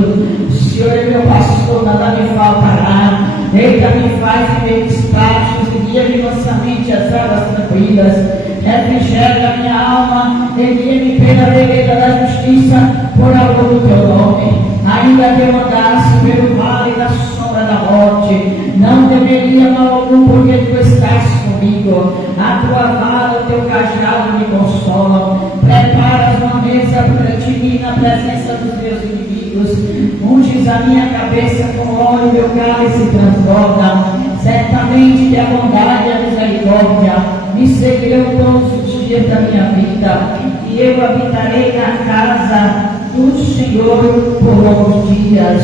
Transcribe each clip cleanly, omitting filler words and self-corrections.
O Senhor é meu pastor, nada me faltará. Deita-me, faz verdes pastos, e guia-me mansamente às águas tranquilas. Refrigera minha alma, e guia-me pela vereda da justiça, por amor do teu nome. Ainda que eu andasse pelo vale da sombra da morte, não temeria mal algum, porque tu estás comigo. A tua vara, o teu cajado me consolam. Preparas uma mesa para ti na presença dos meus inimigos. Unges a minha cabeça com óleo, meu cálice transborda. Certamente que a bondade e a misericórdia me seguirão todos os dias da minha vida, e eu habitarei na casa do Senhor por longos dias.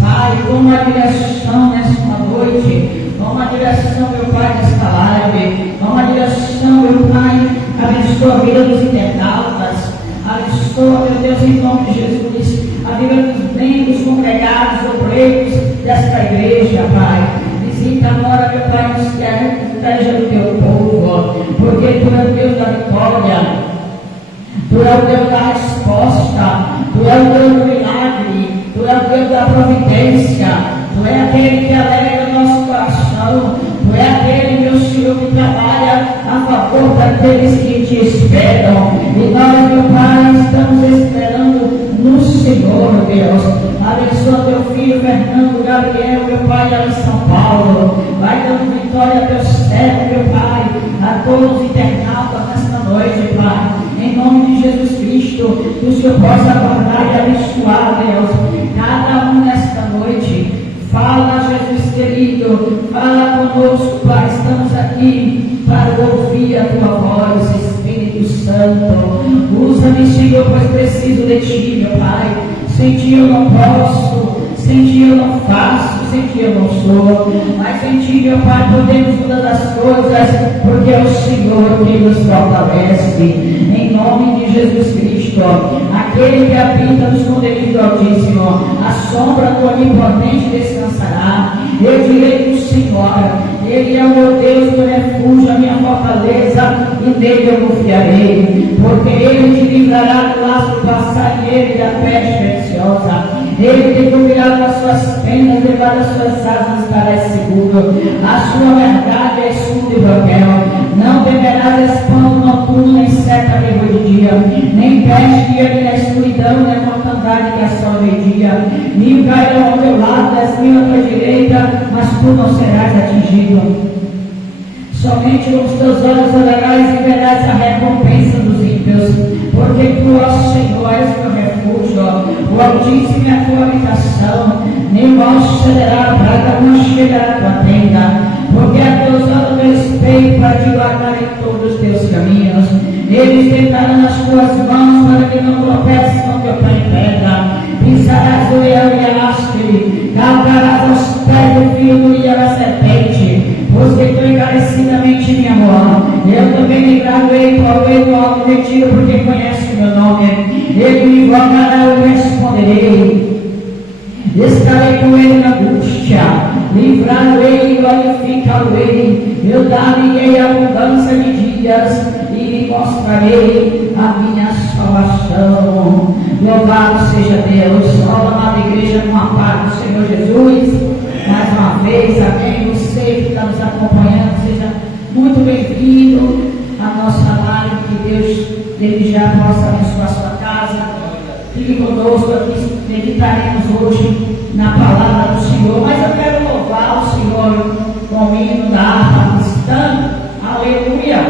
Pai, toma a direção nesta noite, toma a direção, meu Pai, nesta live, toma a direção, meu Pai, abençoa a vida dos internautas, abençoa, meu Deus, em nome de Jesus, a vida dos membros congregados, obreiros desta igreja, Pai. Visita agora, meu Pai, nos esteja do teu povo, porque tu és o Deus da vitória, tu és o Deus da resposta, tu és o Deus do milagre, tu és o Deus da providência, tu és aquele que alegra o nosso coração, tu és aquele, meu Senhor, que trabalha a favor daqueles que te esperam. E nós, meu Pai, estamos esperando no Senhor, meu Deus. Abençoa teu filho Fernando Gabriel, meu Pai, lá em São Paulo. Vai dando vitória a teu servo, meu Pai, a todos os internautas nesta noite, Pai. Em nome de Jesus Cristo, que o Senhor possa guardar e abençoar, Deus, cada um nesta noite. Fala, Jesus querido, fala conosco, Pai. Estamos aqui para ouvir a tua voz, Espírito Santo. Usa-me, Senhor, pois preciso de ti, meu Pai. Sem ti eu não posso, sem ti eu não faço, sem ti eu não sou. Mas em ti, meu Pai, podemos todas as coisas, porque é o Senhor que nos fortalece. Em nome de Jesus Cristo, aquele que habita no esconderijo do Altíssimo, a sombra do Onipotente descansará. Eu direi do Senhor, Ele é o meu Deus, meu refúgio, a minha fortaleza, e nele eu confiarei. Porque Ele te livrará do laço do passarinheiro e da peste preciosa. Ele te cobrirá com as suas penas, levar as suas asas estarás seguro. A sua verdade é escudo e broquel. Não temerás espanto noturno, nem seta de dia, nem peste dia, nem na escuridão, nem mortandade que é só meio-dia. Mil cairão ao teu lado, 10.000 à tua direita, mas tu não serás atingido. Somente com os teus olhos olharás e verás a recompensa dos ímpios, porque tu, ó Senhor, és meu refúgio, o Altíssimo é a tua habitação, nem mal sucederá a praga, não chegará a tua tenda, porque a teus olhos teu respeito para te guardar em todos os teus caminhos. Eles tentarão nas tuas mãos para que não tropeces com teu pé em pedra. Pisarás o leão e a áspide, calcarás aos pés do filho e a serpente, pois que tu encarecidamente me amou. Eu também livrarei do alto retiro, porque conhece o meu nome. Ele me invocará, eu responderei. Estarei com ele na angústia, livrá-lo-ei e glorificá-lo-ei. Eu dar-lhe abundância de dias e lhe mostrarei a minha salvação. Louvado seja Deus. Ó, amada igreja, com a paz do Senhor Jesus. Mais uma vez, amém. Você que está nos acompanhando, seja muito bem-vindo à nossa live. Que Deus, desde já, possa abençoar a sua casa. Fique conosco aqui, meditaremos hoje na palavra do Senhor. Mas eu quero louvar o Senhor com o hino da harpa cristã. Aleluia!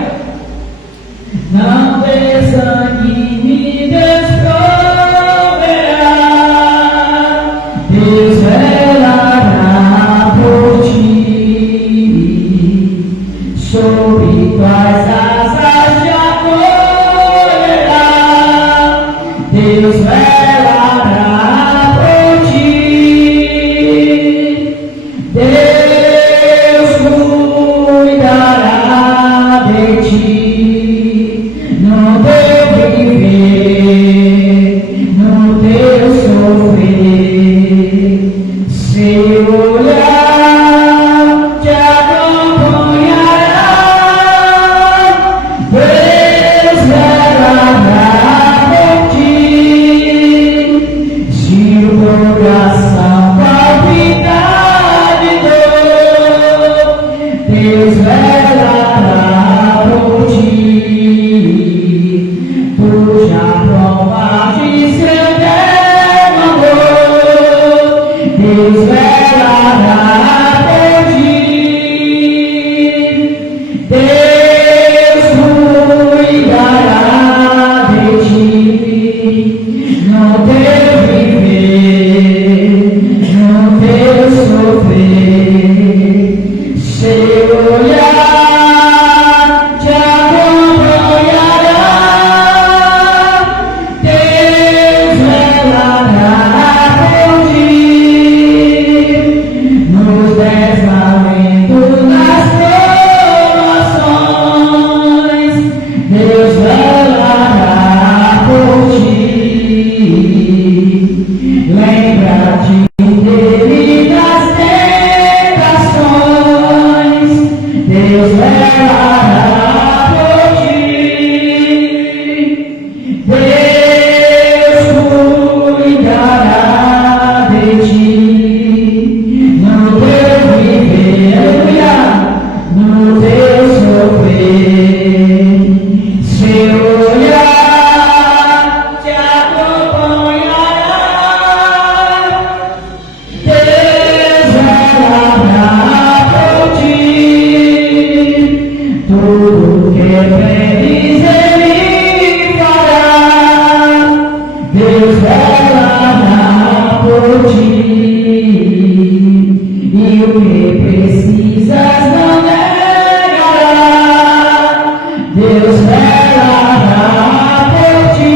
Não desanime, Deus proverá, Deus velará por ti, sobre tuas asas te acolherá, Deus velará por ti, Deus cuidará de ti. No teu viver, coração palpitar de dor, Deus velará por ti. Tu já provaste seu eterno amor, Deus velará por ti. Deus cuidará de ti, no teu viver, no teu sofrer, seu olhar te acompanhará. Deus velará por ti, nos deslamentos das provações, Deus velará por ti. Lembra-te dele nas tentações, Deus velará por ti. Deus cuidará de ti, no teu viver, aleluia, no teu sofrer, seu olhar te acompanhará. Deus velará por ti, tudo que pedes Ele fará. Deus velará por ti, e o que precisas não negará. Deus velará por ti.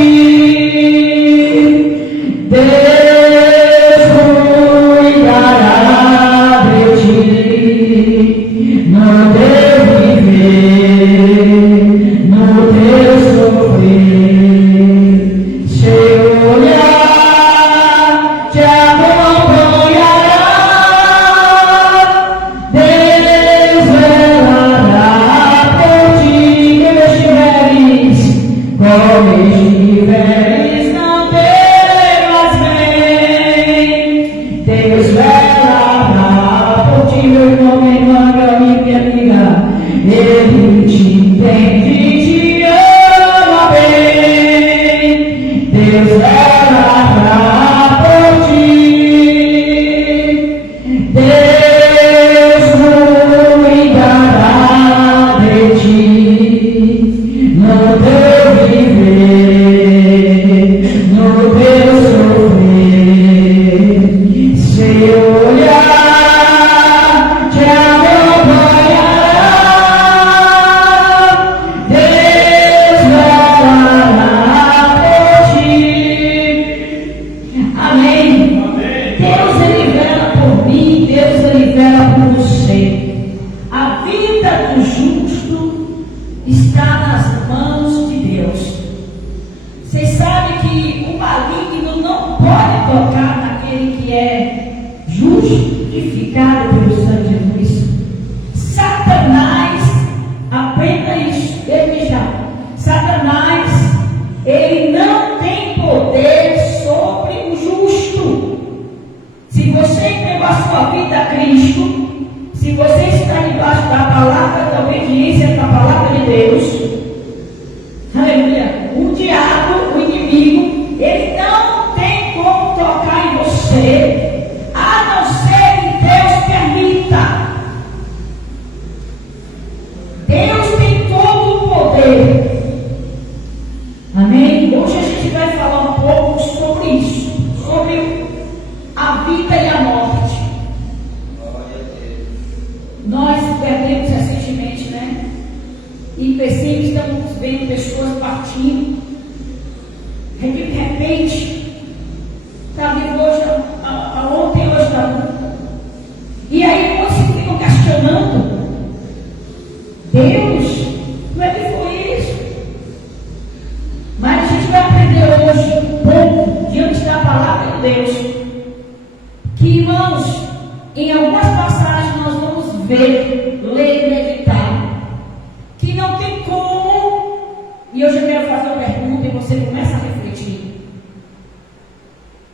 Deus cuidará de ti, no teu viver, no teu sofrer, seu olhar te acompanhará. Deus velará por ti, como estiveres, não temas bem. Deus velará por ti, meu irmão, minha irmã, meu amigo e amiga. Ele te entende, te ama bem. Deus velará por ti. Deus cuidará de ti, no teu viver, no teu sofrer, seu olhar te acompanhará. Deus velará por ti. Amém. Deus, Ele vela por mim, Deus, Ele vela por você. A vida do justo está nas mãos de Deus. Vocês sabem que o maligno não pode tocar naquele que é justificado pelo sangue de Jesus. Satanás, aprenda isso, desde já. Satanás, ele não tem poder sobre o justo. Se você entregou a sua vida a Cristo, se você está debaixo da palavra da obediência da palavra de Deus, aleluia, o diabo, o inimigo, ele não tem como tocar em você, a não ser que Deus permita. Deus tem todo o poder. Amém? Hoje a gente vai falar um pouco sobre isso, sobre a vida e a morte. Nós perdemos recentemente, né? E percebemos, estamos vendo pessoas partindo. De repente, está vivo hoje, ontem, hoje está vivo. E aí vocês ficam questionando: Deus, como é que foi isso? Mas a gente vai aprender hoje um pouco, diante da palavra de Deus, que, irmãos, em algumas passagens nós vamos ver, ler e meditar, que não tem como, e hoje eu quero fazer uma pergunta e você começa a refletir.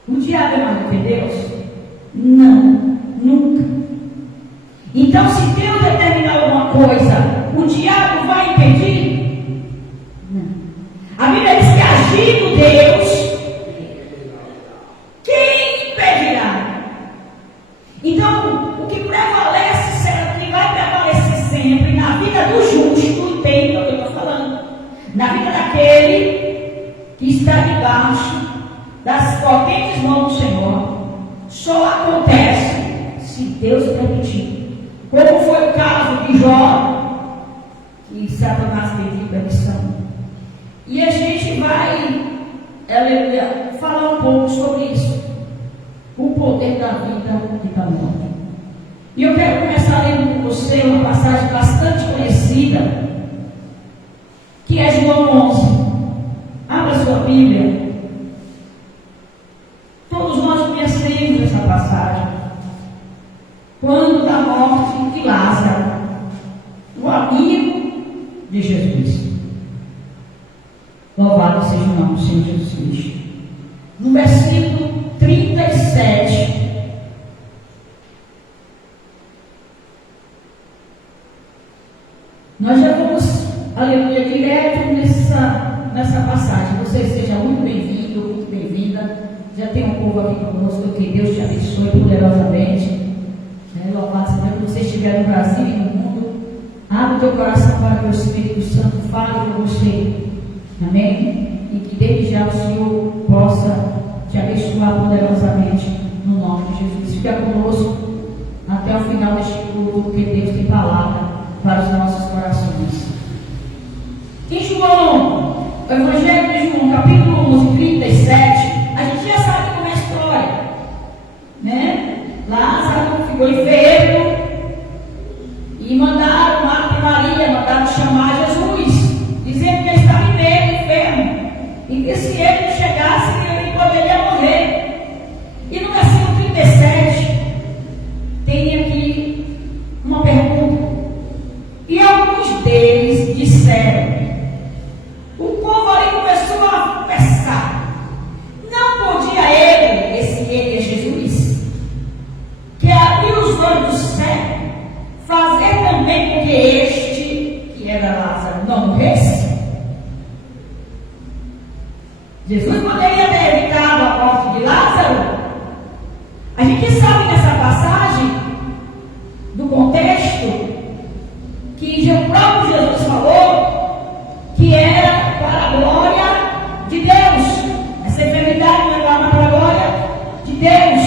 O diabo é mais do que Deus? Não, nunca. Então, se Deus determinar alguma coisa, o diabo vai impedir? Não. A Bíblia diz que agindo Deus, quem impedirá? Então, o que prevalece será que vai prevalecer sempre na vida do justo, entende o que eu estou falando? Na vida daquele que está debaixo das potentes mãos do Senhor, só acontece se Deus permitir. Como foi o caso de Jó, que Satanás pediu permissão. E a gente vai falar um pouco sobre isso. O poder da vida e da morte. E eu quero começar lendo com você uma passagem bastante conhecida, que é João 11. Abra sua Bíblia. Todos nós conhecemos essa passagem. Quando da morte de Lázaro, o amigo de Jesus. Louvado seja o nome do Senhor Jesus Cristo. No versículo 37. Nós já vamos, aleluia, direto nessa passagem. Você seja muito bem-vindo, muito bem-vinda. Já tem um povo aqui conosco, que Deus te abençoe poderosamente. Louvado seja Deus, que você estiver no Brasil e no mundo. Abre o teu coração para que o Espírito Santo fale com você. Amém? E que desde já o Senhor possa te abençoar poderosamente no nome de Jesus. Fica conosco até o final deste culto, porque Deus tem palavra para os nossos corações. Em João, o Evangelho de João, capítulo 11, 37, a gente já sabe como é a história, né? Lázaro ficou enfermo e mandaram Marta e Maria, mandaram chamar Jesus, dizendo que ele estava enfermo e que se ele não chegasse, ele poderia morrer. E no versículo 37 tem aqui uma pergunta. E alguns deles disseram, o povo ali começou a pensar, não podia ele, ele é Jesus, que abriu os olhos do céu, fazer também com que este, que era Lázaro, não morresse? Jesus poderia ter evitado a morte de Lázaro? A gente sabe nessa passagem, do contexto, que o próprio Jesus falou que era para a glória de Deus. Essa enfermidade não era para a glória de Deus.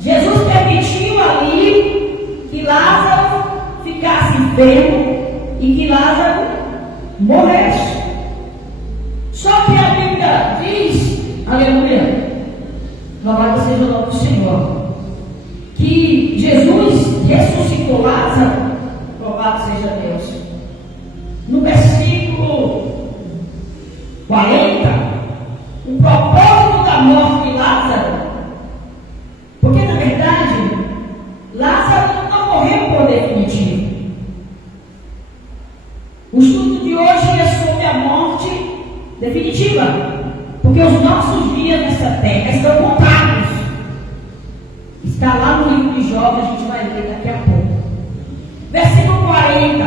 Jesus permitiu ali que Lázaro ficasse enfermo e que Lázaro morresse. Só que a Bíblia diz, aleluia, louvado seja o nome do Senhor, que Jesus ressuscitou Lázaro. Louvado seja Deus. No versículo 40, o propósito da morte de Lázaro, porque na verdade Lázaro não morreu por definitivo. O estudo de hoje é sobre a morte definitiva, porque os nossos dias nessa terra estão contados. Está lá no livro de Jó, a gente vai ler daqui a pouco. Versículo 40,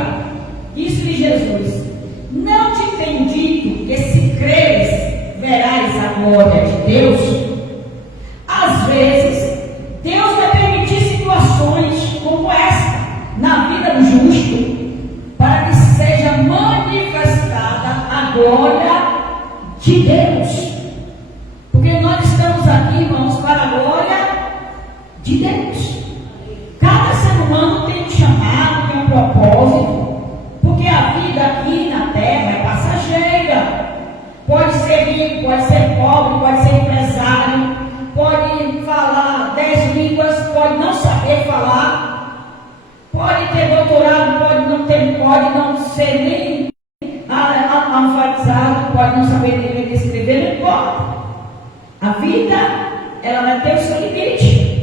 disse-lhe Jesus, não te tenho dito que se creres, verás a glória de Deus? Às vezes, Deus vai permitir situações como esta na vida do justo, para que seja manifestada a glória de Deus. Porque nós estamos aqui, irmãos, para a glória de Deus. Cada ser humano tem um chamado, tem um propósito, porque a vida aqui na terra é passageira. Pode ser rico, pode ser pobre, pode ser empresário, pode falar 10 línguas, pode não saber falar, pode ter doutorado, pode não ser nem alfabetizado, pode não saber ler e escrever, não importa. A vida, ela vai ter o seu limite.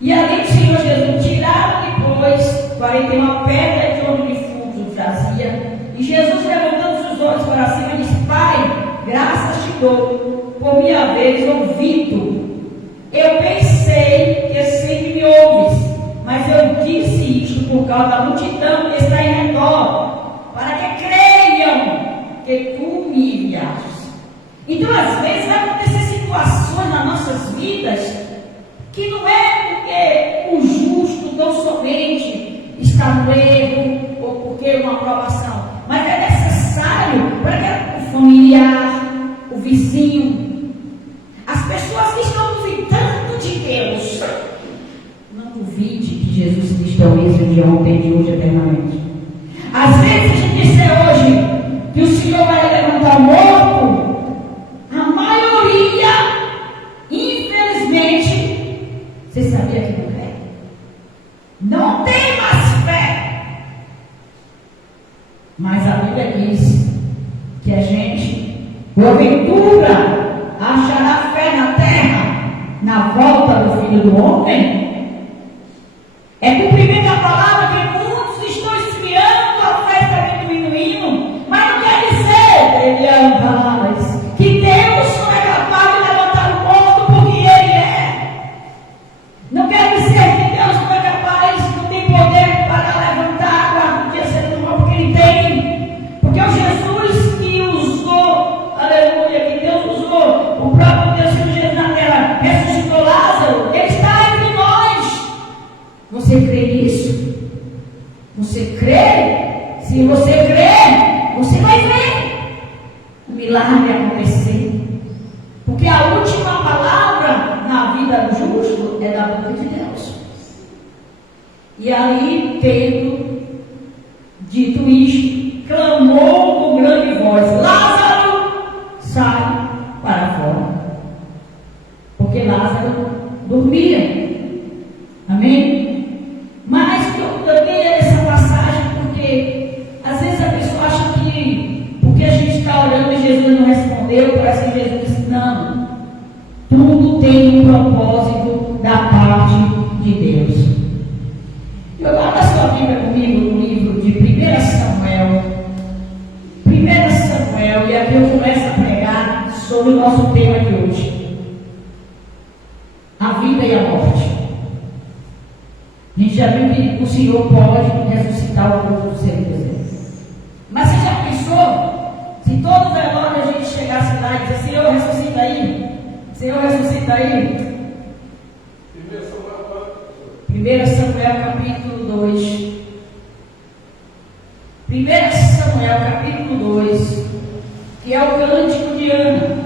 E ali o Senhor Jesus tiraram depois 41 pedra de onde o defunto jazia. E Jesus, levantando os olhos para cima, disse, Pai, graças te dou por me haveres ouvido. Eu pensei por causa da multidão que está em redor, para que creiam que tu me enviaste. Então, às vezes, vai acontecer situações nas nossas vidas que não é porque o justo tão somente está no erro ou porque uma aprovação, mas é necessário para que o familiar, o vizinho, as pessoas que estão duvidando de Deus, não duvide que Jesus Cristo é o mesmo de ontem, de hoje, eternamente. Às vezes a gente disser hoje que o Senhor vai levantar o morto, a maioria, infelizmente, você sabia que não crê? Não tem mais fé. Mas a Bíblia diz que a gente, porventura, achará fé na terra, na volta do Filho do Homem. É cumprimento da palavra que muitos estão esfriando, a fé está diminuindo, mas não quer dizer, Elias, que Deus não é capaz de levantar o morto porque Ele é. Não quer dizer que Deus não é capaz, não tem poder para levantar a dia segundo porque Ele tem. Porque o Jesus que usou, aleluia, que Deus usou, o próprio Deus que Jesus na terra ressuscitou Lázaro, Ele está entre nós. Você crê nisso? Você crê? Se você crê, você vai ver o milagre acontecer. Porque a última palavra na vida do justo é da boca de Deus. E aí, Pedro, dito isto, clamou com grande voz: Lázaro, sai para fora. Porque Lázaro dormia. Amém? Mas eu dei essa passagem porque às vezes a pessoa acha que porque a gente está orando e Jesus não respondeu, parece que Jesus disse: não, tudo tem um propósito da parte de Deus. Eu guardo a sua Bíblia comigo no livro de 1 Samuel. 1 Samuel, e aqui eu começo a pregar sobre o nosso tema de hoje: a vida e a morte. A gente já viu que o Senhor pode ressuscitar o corpo se Ele quiser. Mas você já pensou? Se todo velório a gente chegasse lá e dissesse: Senhor, ressuscita aí. Senhor, ressuscita aí. 1 Samuel capítulo 2. 1 Samuel capítulo 2, que é o cântico de Ana.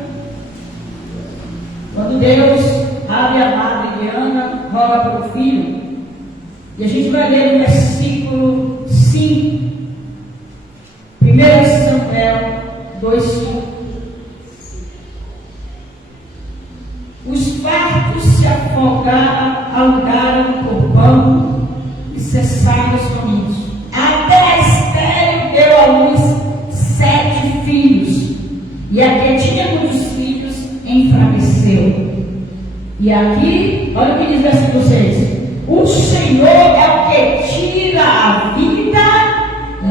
Quando Deus abre a madre de Ana, roga para o filho. E a gente vai ler no versículo 5. 1 Samuel 2:5. Os fartos se alugaram por pão e cessaram os caminhos. Até a estéril deu à luz 7 filhos. E a que tinha muitos filhos enfraqueceu. E aqui, olha o que diz o versículo 6. O Senhor é o que tira a vida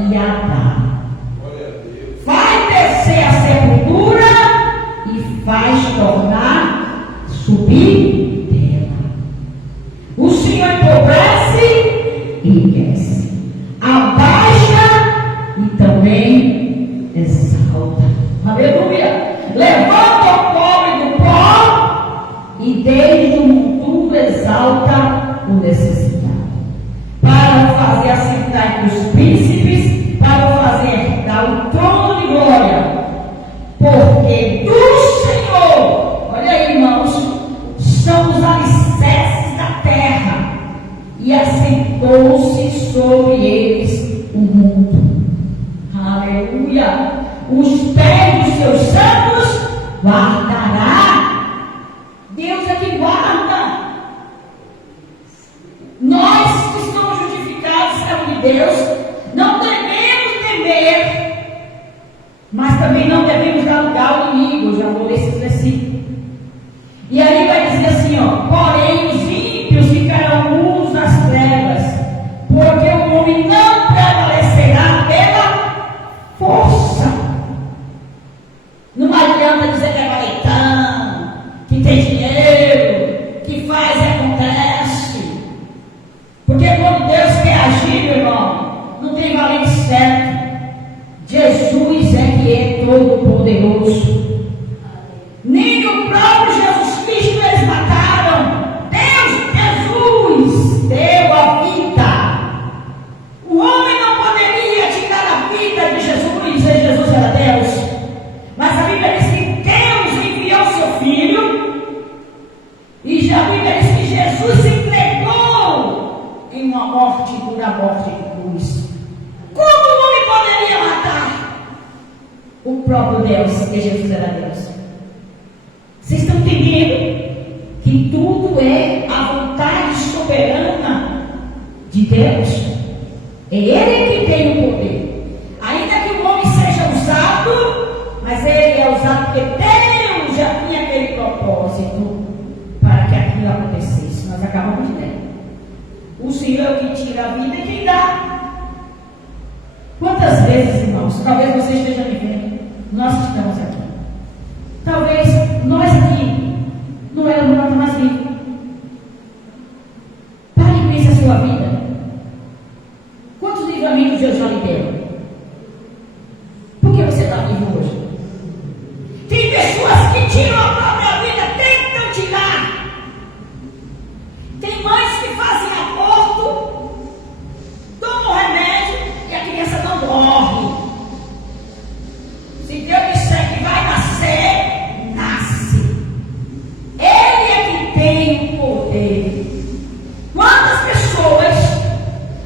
e a dá. Faz descer a sepultura e faz tornar subir terra. O Senhor empobrece e enriquece, abaixa e também exalta. Aleluia! Levanta o pobre do pó e desde o monturo exalta o necessitado, para o fazer assentar entre os príncipes, para o fazer dar o trono de glória, porque do Senhor, olha aí, irmãos, são os alicerces da terra, e assentou-se sobre eles o mundo. Aleluia! Os pés dos seus santos guardará. Deus é que guarda. Nós que somos justificados, servos de Deus, não devemos temer, mas também não devemos dar lugar ao inimigo. Eu já vou ler esse versículo. E aí vai dizer assim, ó: porém os ímpios ficarão mudos nas trevas, porque o homem não prevalecerá pela força. Não adianta dizer que é valetão, Jesus se entregou em uma morte dura, morte de cruz. Como o homem poderia matar o próprio Deus, que Jesus era Deus? Vocês estão entendendo que tudo é a vontade soberana de Deus? É Ele que tem o poder. Ainda que o homem seja usado, mas ele é usado porque Deus já tinha aquele propósito para que aquilo acontecesse. Nós acabamos de ler. O Senhor é o que tira a vida e quem dá. Quantas vezes, irmãos, talvez você esteja me vendo, nós estamos aqui. Talvez nós aqui não éramos nós mais vivos. Pare e pense a sua vida. Quantos livramentos Deus já lhe deu? Por que você está vivo hoje? Tem pessoas que tiram a própria vida, tentam tirar. Tem mães que fazem aborto, tomam remédio e a criança não morre. Se Deus disser que vai nascer, nasce. Ele é que tem o poder. Quantas pessoas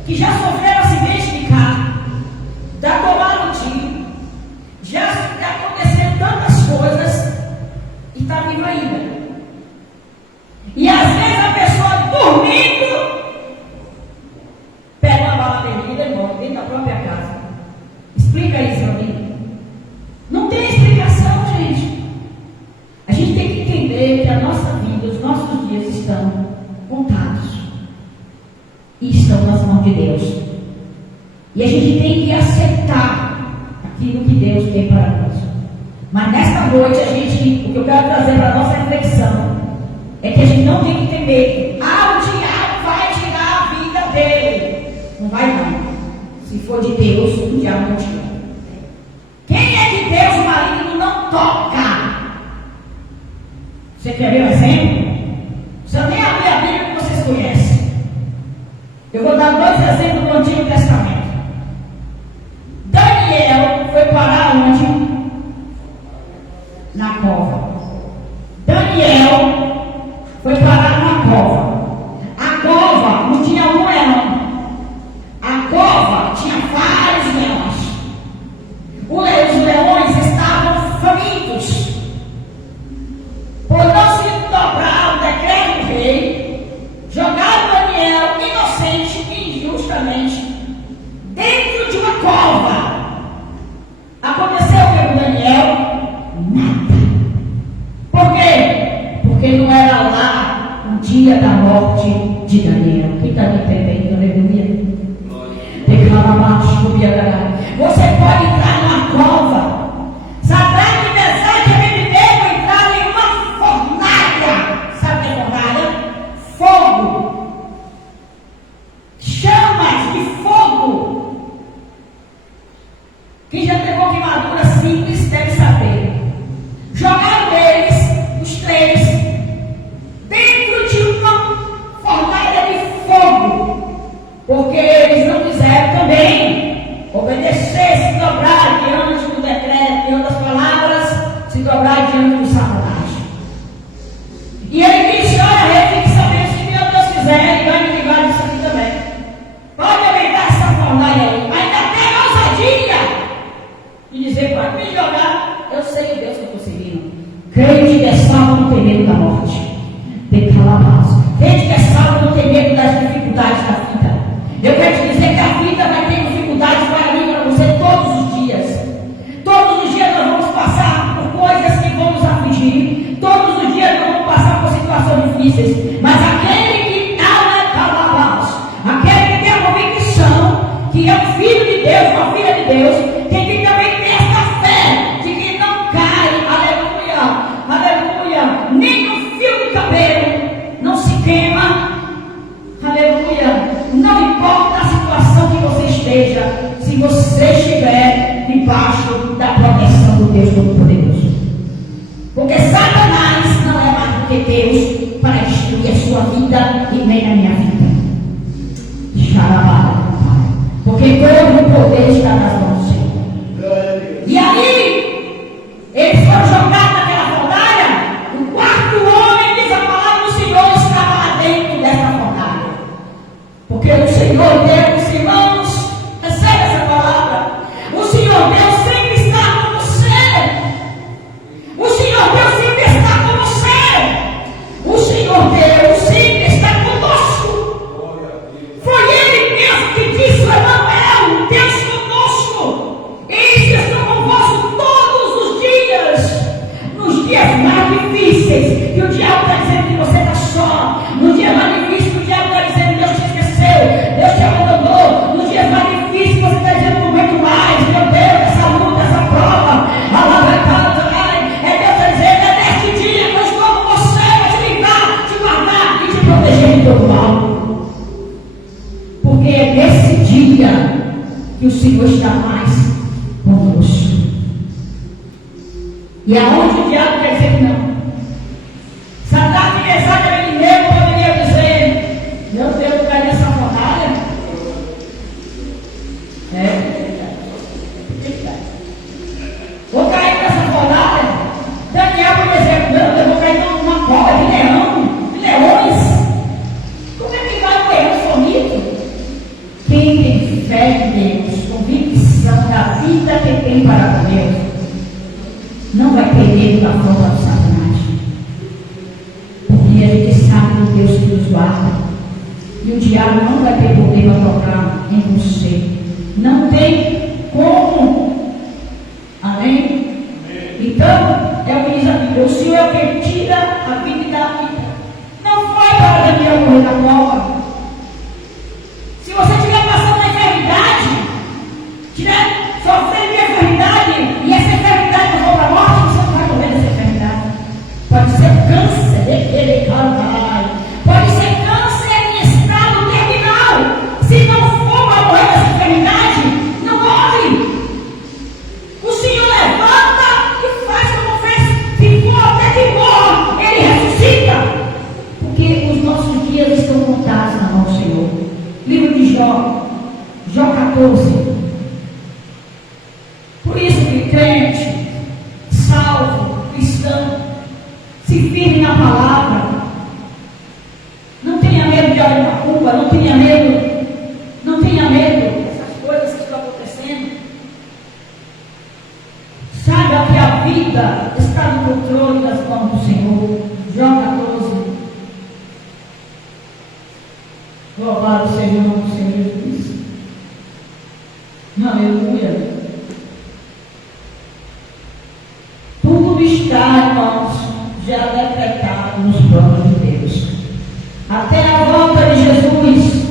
que já sofreram acidente de carro, já tomaram tiro, já aconteceram tantas coisas e está vivo ainda. E às vezes a pessoa dormindo pega uma bala perdida e morre dentro da própria casa. Explica isso, amigo. Não tem explicação, gente. A gente tem que entender que a nossa vida, os nossos dias estão contados e estão nas mãos de Deus. E a gente tem que aceitar aquilo que Deus tem para nós. Mas nesta noite, o que eu quero trazer para a nossa reflexão é que a gente não tem que ter medo. O diabo vai tirar a vida dele. Não vai não. Se for de Deus, o diabo não tira. Quem é de Deus, o maligno não toca. Você quer ver um exemplo? Se eu nem abrir a Bíblia que vocês conhecem. Eu vou dar 2 exemplos do Antigo Testamento. Daniel foi parar onde? Na cova. Daniel foi parar na cova. A cova não tinha um leão. A cova tinha vários leões. Os leões estavam famintos. Por não se dobrar o decreto do rei, jogaram Daniel inocente e injustamente dentro de uma cova. Aconteceu o que com Daniel? Nada. Por quê? Porque não era lá o dia da morte de Daniel. Quem está me entendendo? Aleluia. Você pode entrar numa cova. Sadraque, Mesaque e Abednego entraram em uma fornalha. Sabe o que é fornalha? Fogo. Chamas de fogo. Quem já pegou queimadura simples deve saber. Jogaram eles, os 3, dentro de uma fornalha de fogo. Porque eles não quiseram também obedecer, se dobrar diante do decreto, em outras palavras, se dobrar diante do Satanás. E ele disse: olha, rei, fique sabendo, se meu Deus quiser, ele vai me livrar disso aqui também. Pode aumentar essa fornalha aí, ainda tem ousadia e dizer: pode me jogar, eu sei o Deus que eu estou seguindo. Crente que é salvo não tem medo da morte, tem calabouço. Crente que é salvo não tem medo das dificuldades da vida. Eu quero te dizer que a vida vai ter dificuldades para mim, para você, todos os dias. Todos os dias nós vamos passar por coisas que vão nos afligir. Todos os dias nós vamos passar por situações difíceis. Mas aquele que não é calabouço, aquele que tem a convicção que é um filho de Deus, uma filha de Deus, que também tem essa fé de que não cai, aleluia, aleluia, nem um fio de cabelo não se queima, aleluia. Não importa a situação que você esteja, se você estiver debaixo da proteção do Deus Todo-Poderoso. Porque Satanás não é mais do que Deus para destruir a sua vida e nem a minha vida. Porque todo o poder está nas mãos do Senhor. E aí, eles foram jogados naquela fornalha. O quarto homem, diz a palavra do Senhor, estava lá dentro. Senhor Deus, irmãos, recebe essa palavra. O Senhor Deus sempre está com você. O Senhor Deus sempre está com você. O Senhor Deus sempre está conosco. Foi Ele mesmo que disse: Emanuel, Deus conosco. Eis que estou convosco todos os dias. Nos dias mais difíceis, que o diabo está dizendo que você está só. No dia mais difícil, que o diabo está dizendo que Deus te esqueceu, Deus te abandonou. Nos dias mais difíceis, você está dizendo: não aguento mais, meu Deus, essa luta, essa prova. É Deus está dizendo: é neste dia que eu estou com você, vou te livrar, te guardar e te proteger de todo mal. Porque é nesse dia que o Senhor está mais conosco. E aonde o diabo quer dizer que não? Satanás, Mesaque e Abednego poderia dizer: meu Deus, cai nessa fornalha. Vou cair nessa fornalha. Daniel poderia dizer: não, eu vou cair numa cova de leão, de leões. Como é que vai o leão faminto? Quem tem fé em Deus, convicção da vida que tem para Deus, não vai ter medo da forma do Satanás. Porque a gente sabe do Deus que nos guarda. E o diabo não vai ter poder para tocar em você. Não tem como. Amém? Então, é o que diz a Bíblia: o Senhor é quem tira a vida e dá a vida. Não foi para Daniel correr da cova. Se você estiver passando uma enfermidade, estiver sofrendo de enfermidade, e essa enfermidade não for para a morte, você não vai morrer dessa enfermidade. Pode ser câncer, pode ser câncer em estado terminal. Se não for para morrer dessa enfermidade, não morre. O Senhor levanta e faz como fez, se for até que morra, Ele ressuscita. Porque os nossos dias estão contados na mão do Senhor. Livro de Jó, Jó 14. Por isso que crente, salvo, cristão, se firme na palavra. Não tenha medo de olhar na culpa, não tenha medo dessas coisas que estão acontecendo. Saiba que a vida está no controle das mãos do Senhor. Jó 14. Louvado seja o nome do Senhor Jesus. Aleluia. Tudo está, irmãos, já decretado nos planos de Deus. Até a volta de Jesus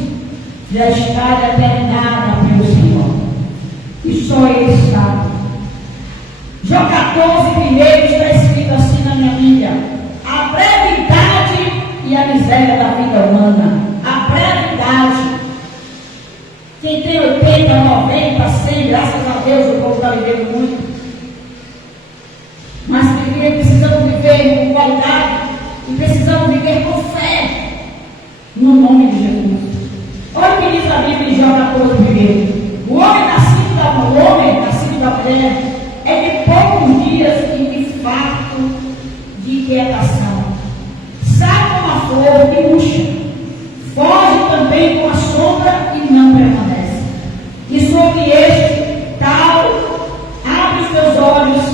já está determinada pelo Senhor. E só Ele sabe. Jó 14, primeiro, está escrito assim na minha Bíblia: a brevidade e a miséria da vida humana. A brevidade. Quem tem 80, 90, 100, graças a Deus, o povo está vivendo muito. Mas precisamos viver com qualidade e precisamos viver com fé, no nome de Jesus. Olha o que diz a Bíblia em Jó 14 primeiro: o homem nascido da mulher é de poucos dias e de farto de inquietação. Sai como a flor e murcha, foge também com a sombra e não permanece. E sobre este tal abre os teus olhos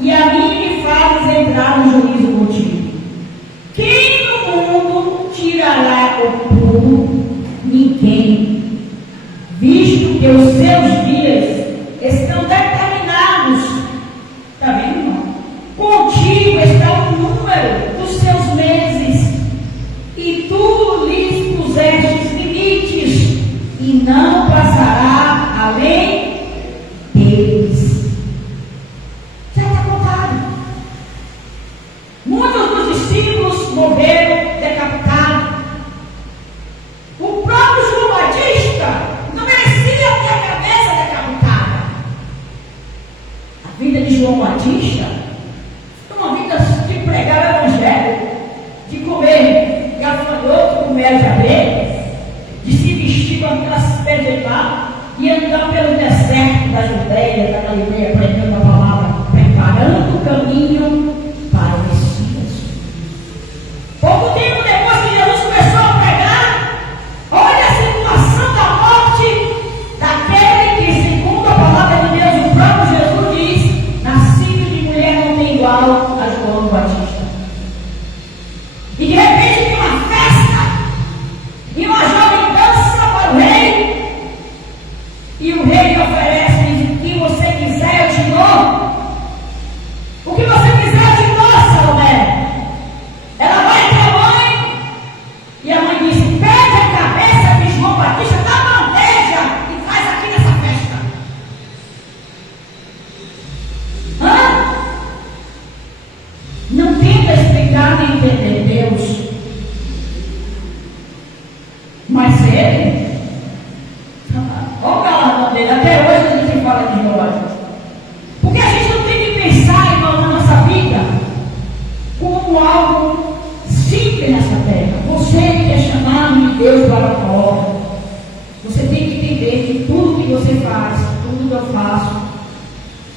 e a mim me fazes entrar no juízo contigo. Quem no mundo tirará o puro? Ninguém, visto que os seus dias estão determinados. Está vendo, irmão? Contigo está o número dos seus meses, e tu lhes pusestes limites, e não passará além deles. Já está contado. Muitos dos discípulos morreram decapitados. O próprio João Batista não merecia ter a cabeça decapitada. A vida de João Batista foi uma vida de pregar o evangelho, de comer gafanhoto com mel de abelhas, de se vestir com aquelas peles de pau e andar pelo deserto da Judeia, da Galileia, pregando a palavra, preparando o caminho para o Messias. Pouco tempo depois que Jesus começou a pregar, olha a situação da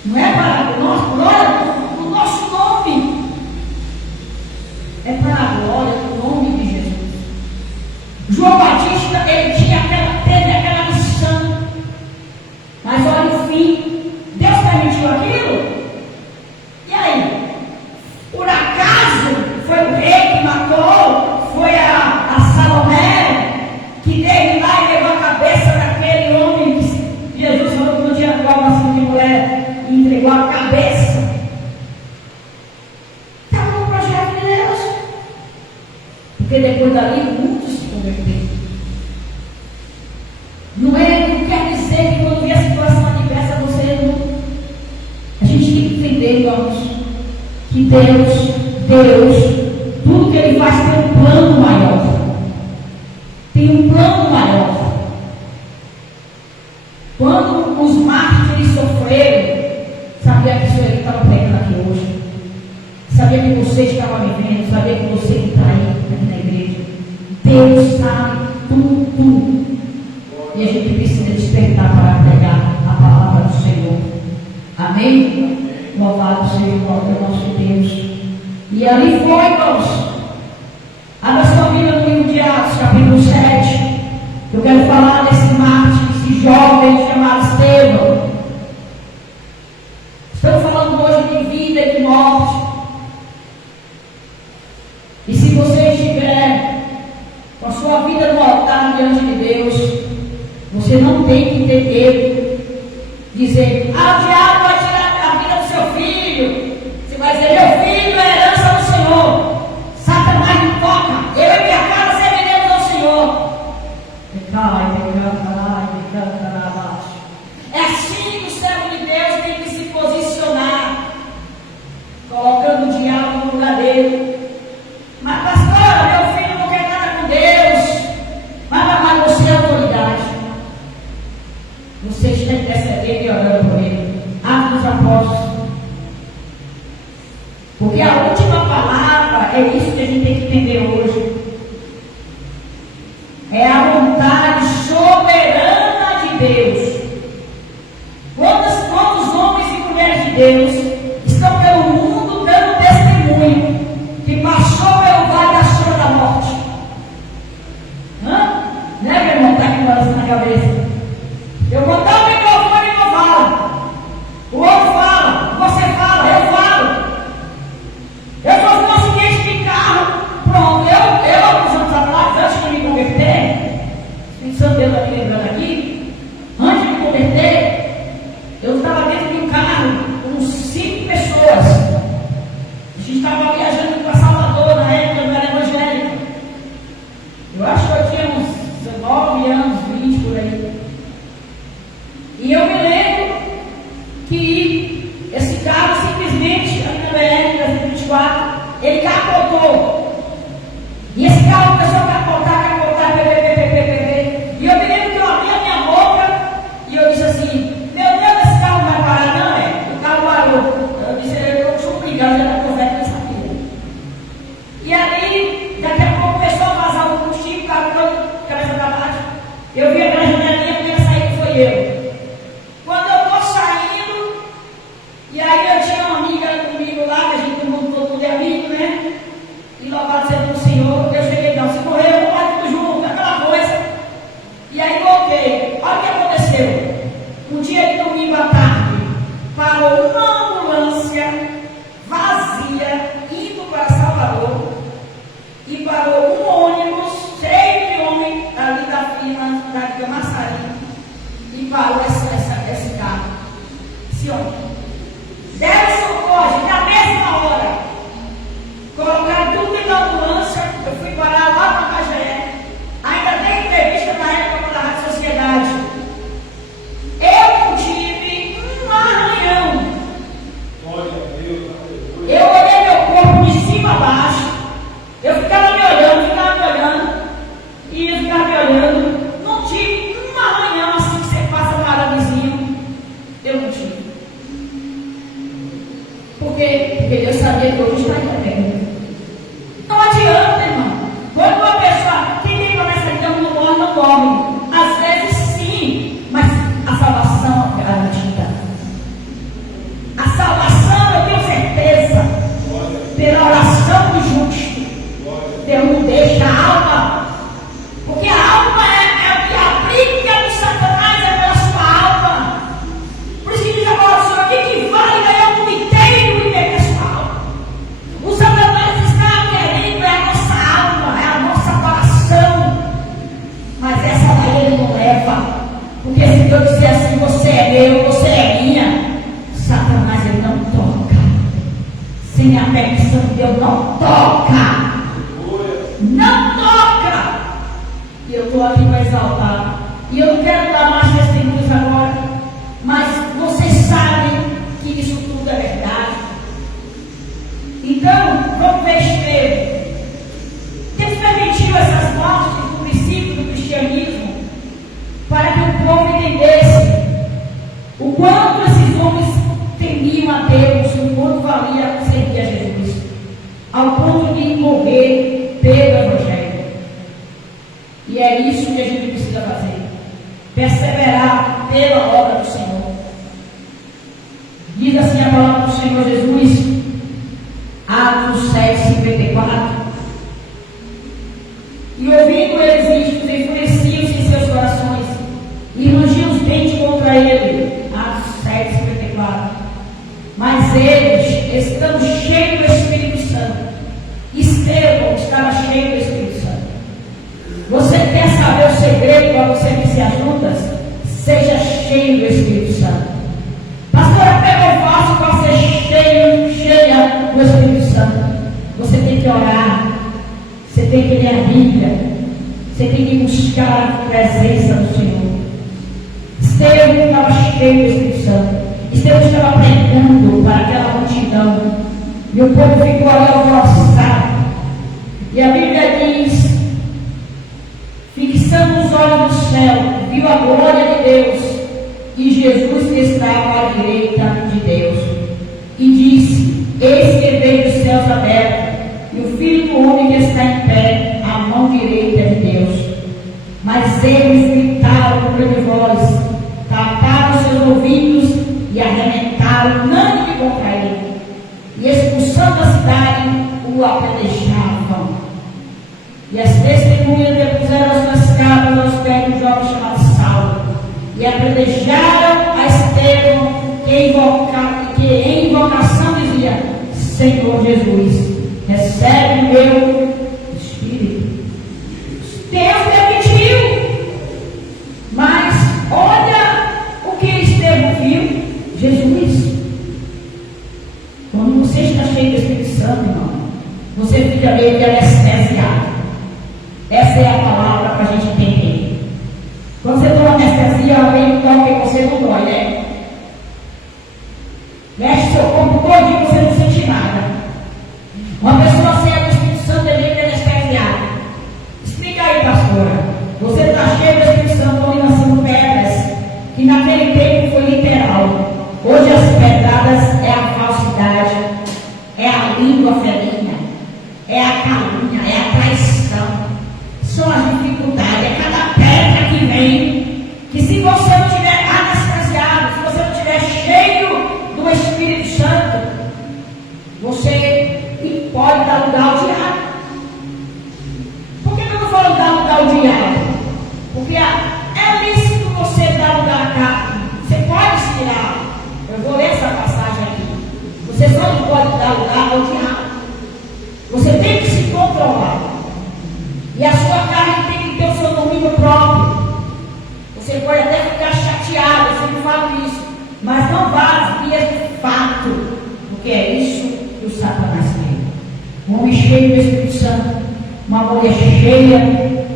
Não é para a glória do nosso nome. É para a glória do nome de Jesus. João Batista, ele teve aquela missão. Mas olha o fim. Deus permitiu aquilo? E aí? Por acaso foi o rei que matou? Foi a Salomé que veio lá e levou a cabeça daquele homem que Jesus falou que não tinha qual nasceu de mulher e entregou a cabeça? Estava no projeto de Deus. Porque depois dali muitos se converteram. Não quer dizer que quando vier a situação adversa você não. A gente tem que entender, irmãos, que Deus, tudo que Ele faz tem um plano maior. Tem um plano maior. Quando os mártires sofreram, sabia que o Senhor estava pregando aqui hoje. Sabia que você estava vivendo, sabia que você está aí aqui na igreja. Deus sabe tudo. E a gente precisa despertar para pregar a palavra do Senhor. Amém? Louvado seja o nosso Deus. E ali foi, irmãos. Abra sua Bíblia no livro de Atos, capítulo 7. Eu quero falar desse mártir, desse jovem chamado Estevão. Estamos falando hoje de vida e de morte. E se você estiver com a sua vida no altar diante de Deus, você não tem que ter medo. Dizer, o diabo vai tirar a vida do seu filho. Você vai dizer, meu filho é herança do Senhor. Satanás não toca. Eu e minha casa serviremos ao Senhor. É assim que o servo de Deus tem que se posicionar, colocando o diabo no lugar dele. Mas pastora, meu filho não quer nada com Deus. Mas você é autoridade. Você está intercedendo e orando por ele. Atos dos Apóstolos. Porque a última palavra é isso que a gente tem que entender hoje. É a vontade soberana de Deus. Quantos homens e mulheres de Deus estão pelo mundo dando testemunho que passou pelo vale da sombra da morte? Né, meu irmão? Está aqui balançando na cabeça. Eu vou dar o microfone e não fala. O outro fala, você fala, eu falo. Eu só fui um acidente de carro. Pronto, eu alguns anos atrás, antes de me converter, pensando Deus aqui, lembrando aqui, antes de me converter, eu estava dentro de um carro com 5 pessoas. A gente estava viajando para Salvador na época, eu era evangélico. Eu acho que eu tinha uns 19 anos, 20 por aí. E eu me lembro que esse carro simplesmente, ali na BR 24, ele capotou. E esse carro começou a capotar, e eu me lembro que eu abri a minha boca e eu disse assim, meu Deus, esse carro não vai parar não, é? O carro parou. Eu disse, eu sou obrigado, já está correto nessa vida. E aí, daqui a pouco começou a vazar o combustível, o carro todo, cabeça para baixo. eu dizer assim, você é meu, você é minha, Satanás ele não toca. Sem a permissão de Deus, não toca. Não toca. E eu estou aqui para exaltar. E eu não quero dar mais testemunhos agora, mas vocês sabem que isso tudo é verdade. Então, vamos ver Estevão. Deus permitiu essas mortes do princípio do cristianismo para que o povo entendesse o quanto esses homens temiam a Deus, o quanto valia servir a Jesus, ao ponto de morrer pelo Evangelho. E é isso que a gente precisa fazer: perseverar pela obra do Senhor. Diz assim a palavra do Senhor Jesus, Atos 7:54. E ouvindo eles isto, enfureciam-se em seus corações e rangiam os dentes contra ele. Atos 7:54. Mas eles, estando cheios do Espírito Santo, Estevão estava cheio do Espírito Santo. Você quer saber o segredo para você vencer as lutas? Seja cheio do Espírito Santo. Pastora, pega o fácil para ser cheia do Espírito Santo. Você tem que orar. Você tem que ler a Bíblia. Você tem que buscar a presença do Senhor. Estevão estava cheio do Espírito Santo. Estevão estava pregando para aquela multidão. E o povo ficou ali alvoroçado. E a Bíblia diz: fixando os olhos no céu, viu a glória de Deus e Jesus que estava à direita de Deus. E disse: eis que vejo os céus abertos e o Filho do Homem que está em pé à mão direita de Deus. Mas eles gritaram com grande voz, taparam seus ouvidos e arrementaram unânime contra ele, e expulsando a cidade, o apedrejavam. E as testemunhas depuseram as suas capas aos pés de um jovem chamado Saulo, e apedrejaram a Estevão, que em invocação dizia: Senhor Jesus, recebe o meu espírito. Deus permitiu, mas olha o que Estevão viu: Jesus. Quando você está cheio do Espírito Santo, irmão, você fica meio que anestesiado. Essa é a palavra para a gente entender. Quando você toma anestesia, alguém toca e você não dói, né? Mexe seu corpo todo e você não sente nada. Uma pessoa sem o Espírito Santo é meio que anestesiada. Explica aí, pastora. Você está cheio do Espírito Santo, onde nascendo pedras, que naquele tempo foi literal. Hoje as pedradas é a falsidade, é a língua ferina, é a calúnia, é a traição. São as dificuldades, é cada pedra que vem, que se você não estiver anestesiado, se você não estiver cheio do Espírito Santo, você pode dar lugar ao diabo. Por que eu não falo dar lugar ao diabo? Porque é lícito você dar lugar à carne. Você pode se tirar. Eu vou ler essa passagem aqui. Você só não pode dar lugar ao diabo. Você tem que se controlar. E a sua carne tem que ter o seu domínio próprio. Você pode até ficar chateado, eu sempre falo isso, mas não vá às vias do fato, porque é isso que o Satanás quer. Um homem cheio do Espírito Santo, uma mulher cheia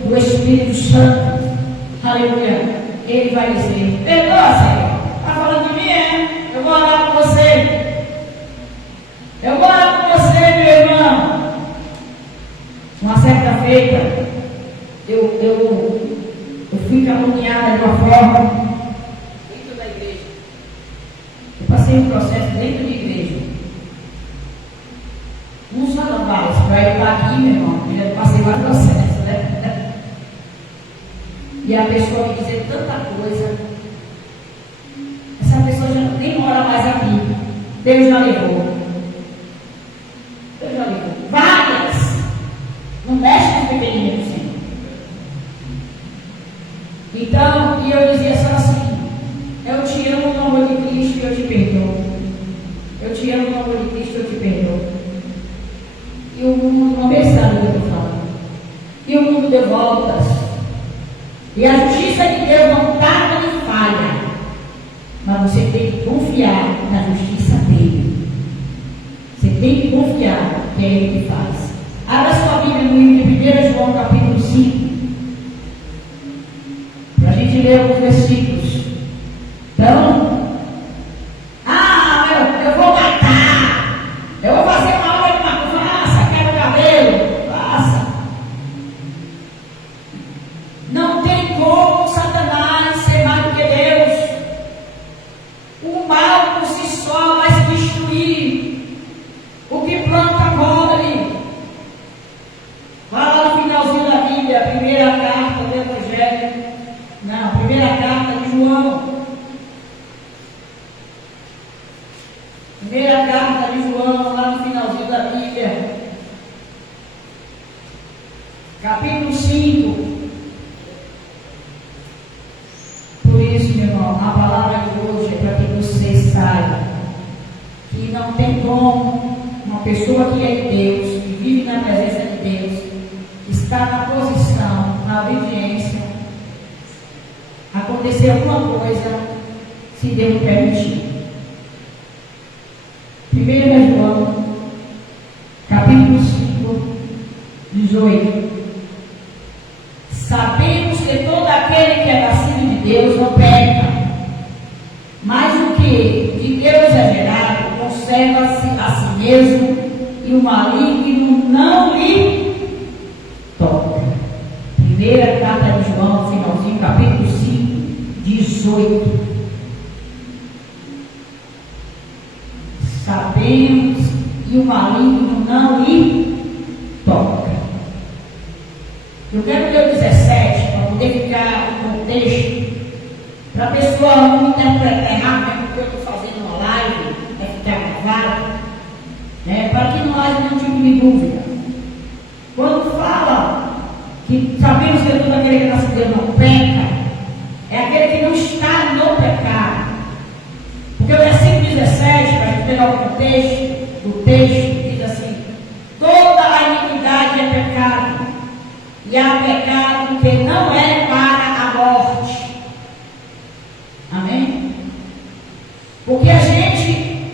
do Espírito Santo, aleluia, ele vai dizer: perdoa, Senhor, está falando de mim, é? Eu vou orar por você, eu vou orar por você, meu irmão. Uma certa feita, eu fui caluniada de uma forma dentro da igreja. Eu passei um processo dentro da igreja. Não só não vale, para eu estar aqui, meu irmão, eu já passei vários processos, né? E a pessoa me dizer tanta coisa. Essa pessoa já nem mora mais aqui. Deus já levou. Deus já levou. Várias. Não mexe com o pequenininho, Senhor. Então, e eu dizia só assim: eu te amo no amor de Cristo e eu te perdoo. Eu te amo no amor de Cristo e eu te perdoo. E o mundo não sabe o que eu estou falando. E o mundo deu voltas. E a justiça de Deus não tarda nem falha. Mas você tem que confiar na justiça dele. Você tem que confiar que é ele que faz. Abra sua Bíblia no livro de 1 João, capítulo 5. Para a gente ler alguns versículos. Então, eu vou matar. Eu vou fazer uma obra de matar. Faça, quebra o cabelo. Faça. Não tem como Satanás ser mais do que Deus. O mal por si só vai se destruir. O que planta colhe. Vai lá no finalzinho da Bíblia, a primeira carta do Evangelho. Não, a primeira carta de João. Primeira carta de João, lá no finalzinho da Bíblia. Capítulo 5. Por isso, meu irmão, a palavra de hoje é para que você saiba que não tem como uma pessoa que é de Deus, que vive na presença de Deus, está na posição, na obediência, acontecer alguma coisa, se Deus permitir. 1 João, capítulo 5, 18. Sabemos que todo aquele que é nascido de Deus não peca, mas o que de Deus é gerado conserva-se a si mesmo, e o maligno não lhe toca. Primeira carta de João, finalzinho, capítulo 5, 18. Sabemos que o maligno não lhe toca. Eu quero ler o 17 para poder ficar no contexto, para a pessoa não interpretar errado, porque eu estou fazendo uma live, ficar gravado, para que não haja nenhum tipo de dúvida. Quando fala que sabemos que todo aquele que nasce de Deus não peca, é aquele que não está no pecado. Porque o versículo 17, para a gente pegar o contexto do texto, diz assim: toda a iniquidade é pecado, e há pecado que não é para a morte. Amém? Porque a gente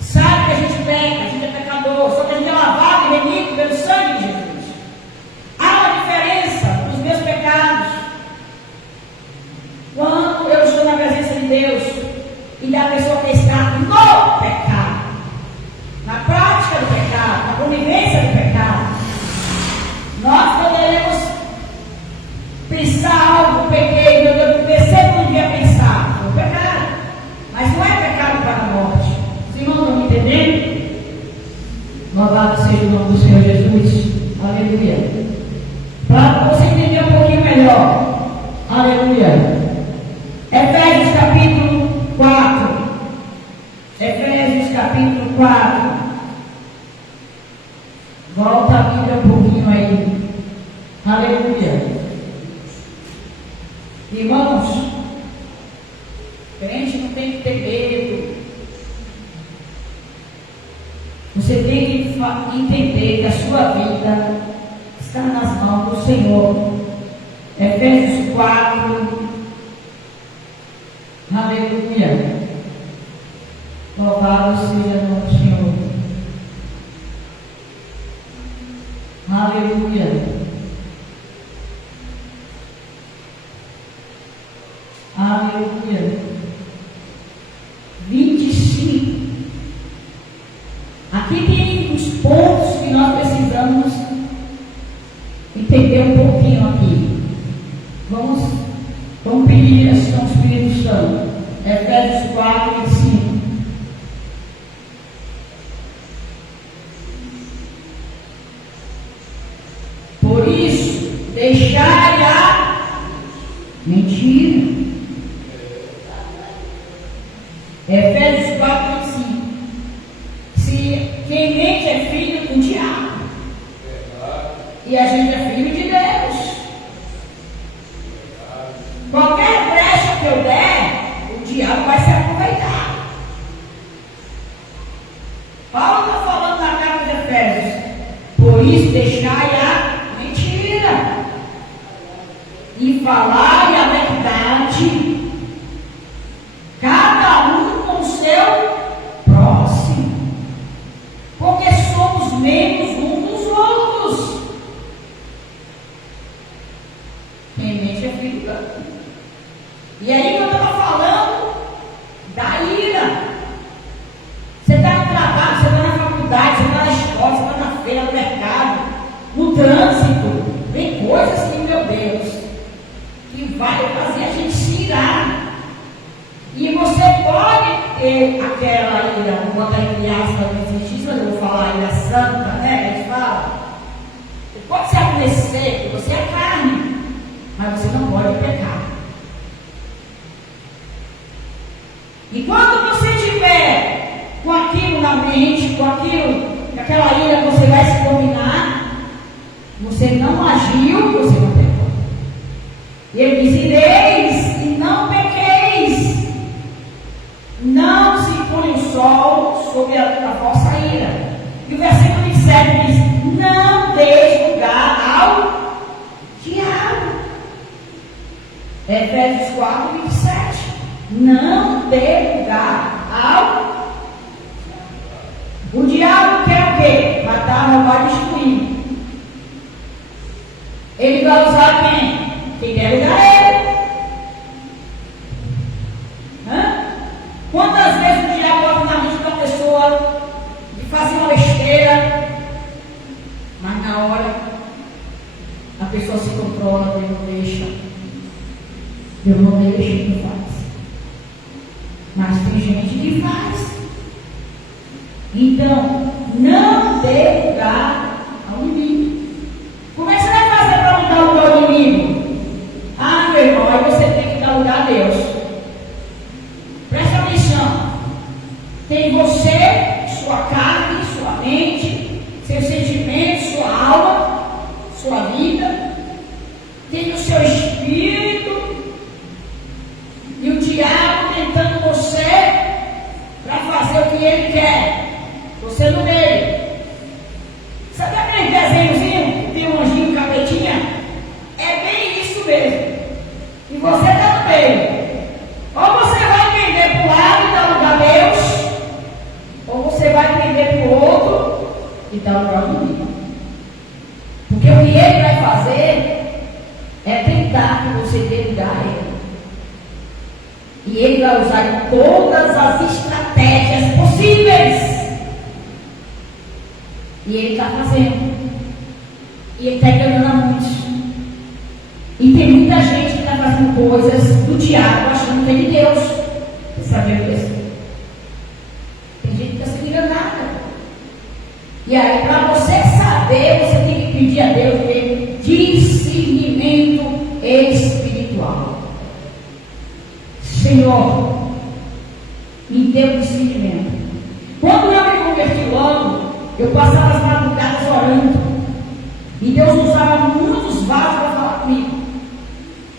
sabe que a gente peca, a gente é pecador, só que a gente é lavado e remido pelo sangue de Jesus. Há uma diferença nos meus pecados quando eu estou na presença de Deus e da pessoa que está no pecado, na prática do pecado, na convivência do pecado. Nós poderemos pensar algo, pequei, eu pensei que não devia pensar, foi pecado, mas não é pecado para a morte. Os irmãos estão me entendendo? Louvado seja o nome do Senhor Jesus, aleluia. Para você entender um pouquinho melhor, aleluia. Efésios capítulo 4. Efésios capítulo 4. Volta a Bíblia um pouquinho aí. Aleluia. Irmãos, crente não tem que ter medo. Você tem que entender que a sua vida está nas mãos do Senhor. Efésios 4. Aleluia. Louvado seja o nome do Senhor. Aleluia. Aleluia. 25. Aqui tem os pontos que nós precisamos entender um pouquinho aqui. Vamos pedir a São Espírito Santo. Efésios 4, 25. Por isso, deixai a mentira. Efésios 4, 25. Se quem mente é filho do diabo, e a gente é filho de Deus. Qualquer brecha que eu der, o diabo vai se aproveitar. Paulo está falando na carta de Efésios. Por isso, deixai a mentira e falai a verdade, cada desfigurando. E aí eu estava falando da ira. Você está no trabalho, você está na faculdade, você está na escola, você está na feira, no mercado, no trânsito. Tem coisas que, meu Deus, que vai fazer a gente se irar. E você pode ter aquela ira, vou botar entre aspas, não existe, mas eu vou falar ira santa, né? A gente fala. Pode se acontecer que você é carne, mas você não pode pecar. E quando você tiver com aquilo na mente, com aquela ira, você vai se dominar, você não agiu, você não pecou. E ele diz: ireis e não pequeis, não se põe o sol sobre a vossa ira. E o versículo 27 diz: não deis lugar ao diabo. Efésios 4, 27. Não dê lugar ao. O diabo quer o quê? Matar, roubar e destruir. Ele vai usar quem? Quem quer lugar ele. Quantas vezes o diabo bota na mente de uma pessoa de fazer uma besteira, mas na hora a pessoa se controla, Deus não deixa. Deus não deixa que faz. Mas tem gente que faz. Então, não dê lugar ao inimigo. Como é que você vai fazer para não dar lugar ao inimigo? Ah, meu irmão, aí você tem que dar lugar a Deus. Presta atenção. Tem você, sua carne, sua mente, seus sentimentos, sua alma, sua vida. Tem o seu espírito. E o diabo tentando você para fazer o que ele quer. Você no meio. Sabe aquele desenhozinho? Tem um anjinho, capetinha? É bem isso mesmo. E você está no meio. Ou você vai pender para o lado e dar lugar a Deus, ou você vai pender para o outro e dar lugar ao inimigo. Porque o que ele vai fazer é tentar que você dê lugar a ele. E ele vai usar todas as estratégias possíveis. E ele está fazendo. E ele está enganando a muitos. E tem muita gente que está fazendo coisas do diabo achando que é de Deus. Você sabe disso? Tem gente que está sendo enganada. E aí, para você saber, você tem que pedir a Deus discernimento espiritual. Senhor, me deu discernimento. Quando eu me converti logo, eu passava as madrugadas orando. E Deus usava muitos vasos para falar comigo.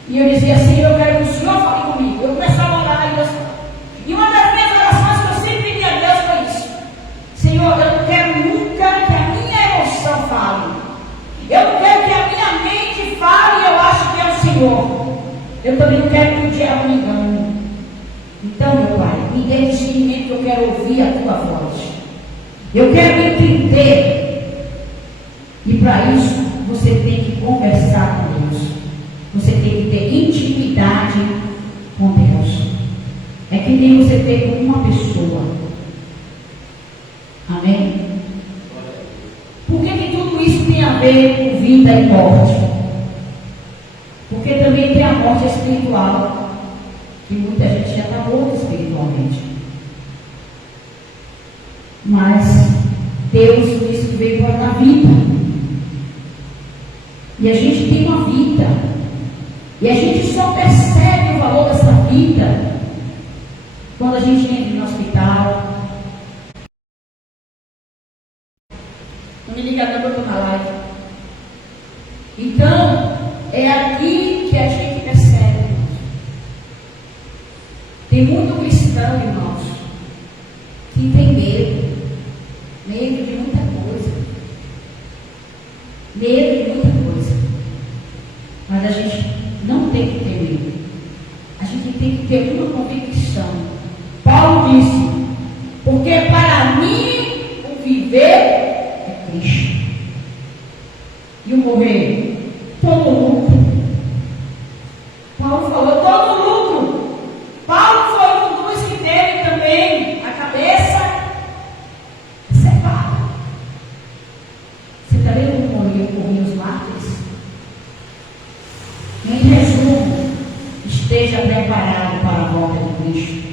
E eu dizia assim: eu quero que o Senhor fale comigo. Eu começava a orar e Deus falava. E uma das minhas orações que eu sempre pedi a Deus foi isso: Senhor, eu não quero nunca que a minha emoção fale. Eu não quero que a minha mente fale e eu acho que é o Senhor. Eu também não quero que o diabo me engane. Então, meu Pai, me dê discernimento que eu quero ouvir a Tua voz. Eu quero entender. E para isso, você tem que conversar com Deus. Você tem que ter intimidade com Deus. É que nem você ter com uma pessoa. Amém? Por que tudo isso tem a ver com vida e morte? Porque também tem a morte espiritual. Que muita gente já está morta espiritualmente. Mas Deus disse que veio para dar vida. E a gente tem uma vida. E a gente só percebe o valor dessa vida quando a gente entra no hospital. Não me liga não, eu estou na live. Então, é aqui que a gente percebe. Tem muito cristão, irmãos, que tem medo. Medo de muita coisa. Medo de muita coisa. Mas a gente não tem que ter medo. A gente tem que ter uma convicção. Paulo disse: porque para mim o viver é Cristo. E o morrer, todo mundo. Em resumo, esteja preparado para a volta de Cristo.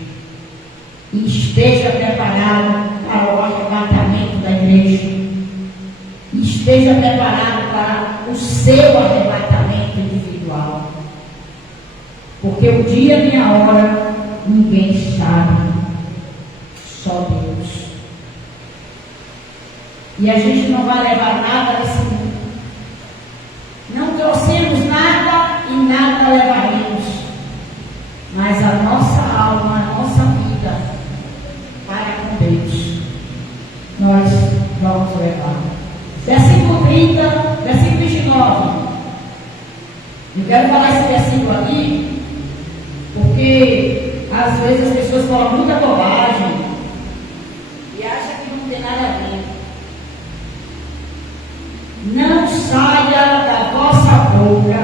E esteja preparado para o arrebatamento da igreja. E esteja preparado para o seu arrebatamento individual. Porque o dia e a hora ninguém sabe, só Deus. E a gente não vai levar nada desse mundo. Não trouxemos nada e nada levaremos. Mas a nossa alma, a nossa vida, para com Deus, nós vamos levar. Versículo 30, versículo 29. Eu quero falar esse versículo aqui, porque às vezes as pessoas falam muita bobagem e acham que não tem nada a ver. Não saia da vossa boca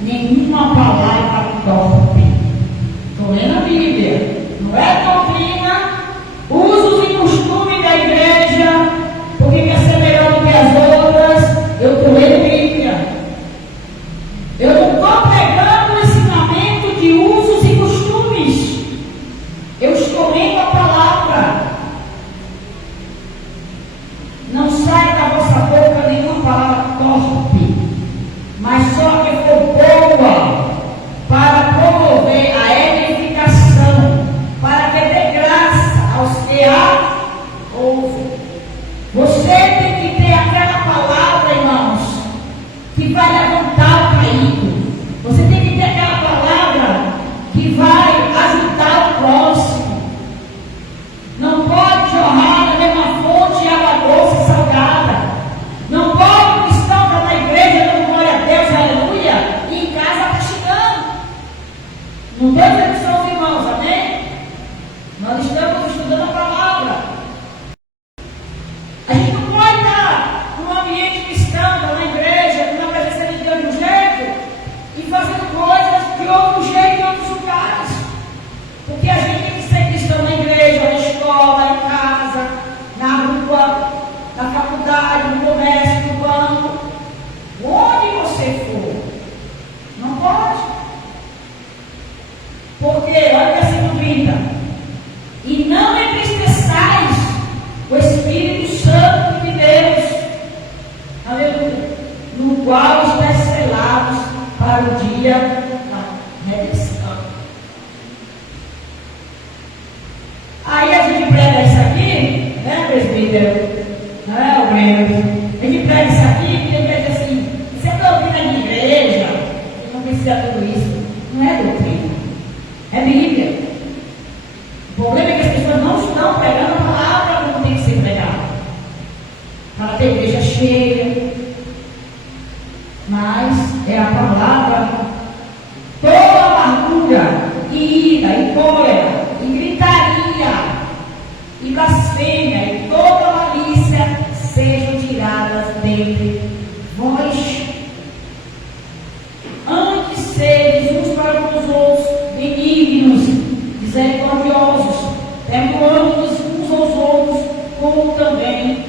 nenhuma palavra torpe. Estou lendo a Bíblia. Não é doutrina, usos e costumes da igreja, porque quer ser melhor do que as outras. Eu estou lendo a Bíblia. Eu não estou pregando o ensinamento de usos e costumes. Eu estou lendo a palavra. Não sai da vossa boca nenhuma palavra torpe, mas só que for boa, para promover a edificação, para que dê graça aos que a ouvem. Você tem que ter aquela palavra, irmãos, que vai levantar o caído. Você tem que ter aquela palavra que vai ajudar o próximo. Não pode jorrar na mesma fonte água doce e salgada. Não pode o cristão estar na igreja dando glória a Deus, aleluia, e em casa está xingando. Não estou dizendo que são os irmãos, amém? Nós estamos estudando a palavra. A gente não pode estar num ambiente cristão, na igreja, na presença de Deus de um jeito, e fazendo coisas de outro jeito em outros lugares. Porque a gente tem que ser cristão na igreja, na escola, em casa, na rua, na faculdade, no comércio, no banco, onde você for. Não pode. Porque, olha o versículo 30. E não entristeçais o Espírito Santo de Deus, aleluia, no qual estáis selados para o dia da redenção. Aí a gente prega isso aqui, né, presbítero? Não, o Breno. A gente prega isso aqui e ele quer dizer assim: isso é doutrina de igreja, não precisa de tudo isso. Não é doutrina, é Bíblia. O problema é que as pessoas não estão pregando a palavra como tem que ser pregada, para ter igreja cheia. Mas é a palavra, toda amargura, e ira, e cólera, e gritaria, e blasfêmia, e toda malícia sejam tiradas dentre vós. Antes seres uns para com os outros benignos, misericordiosos, perdoando-nos uns aos outros, como também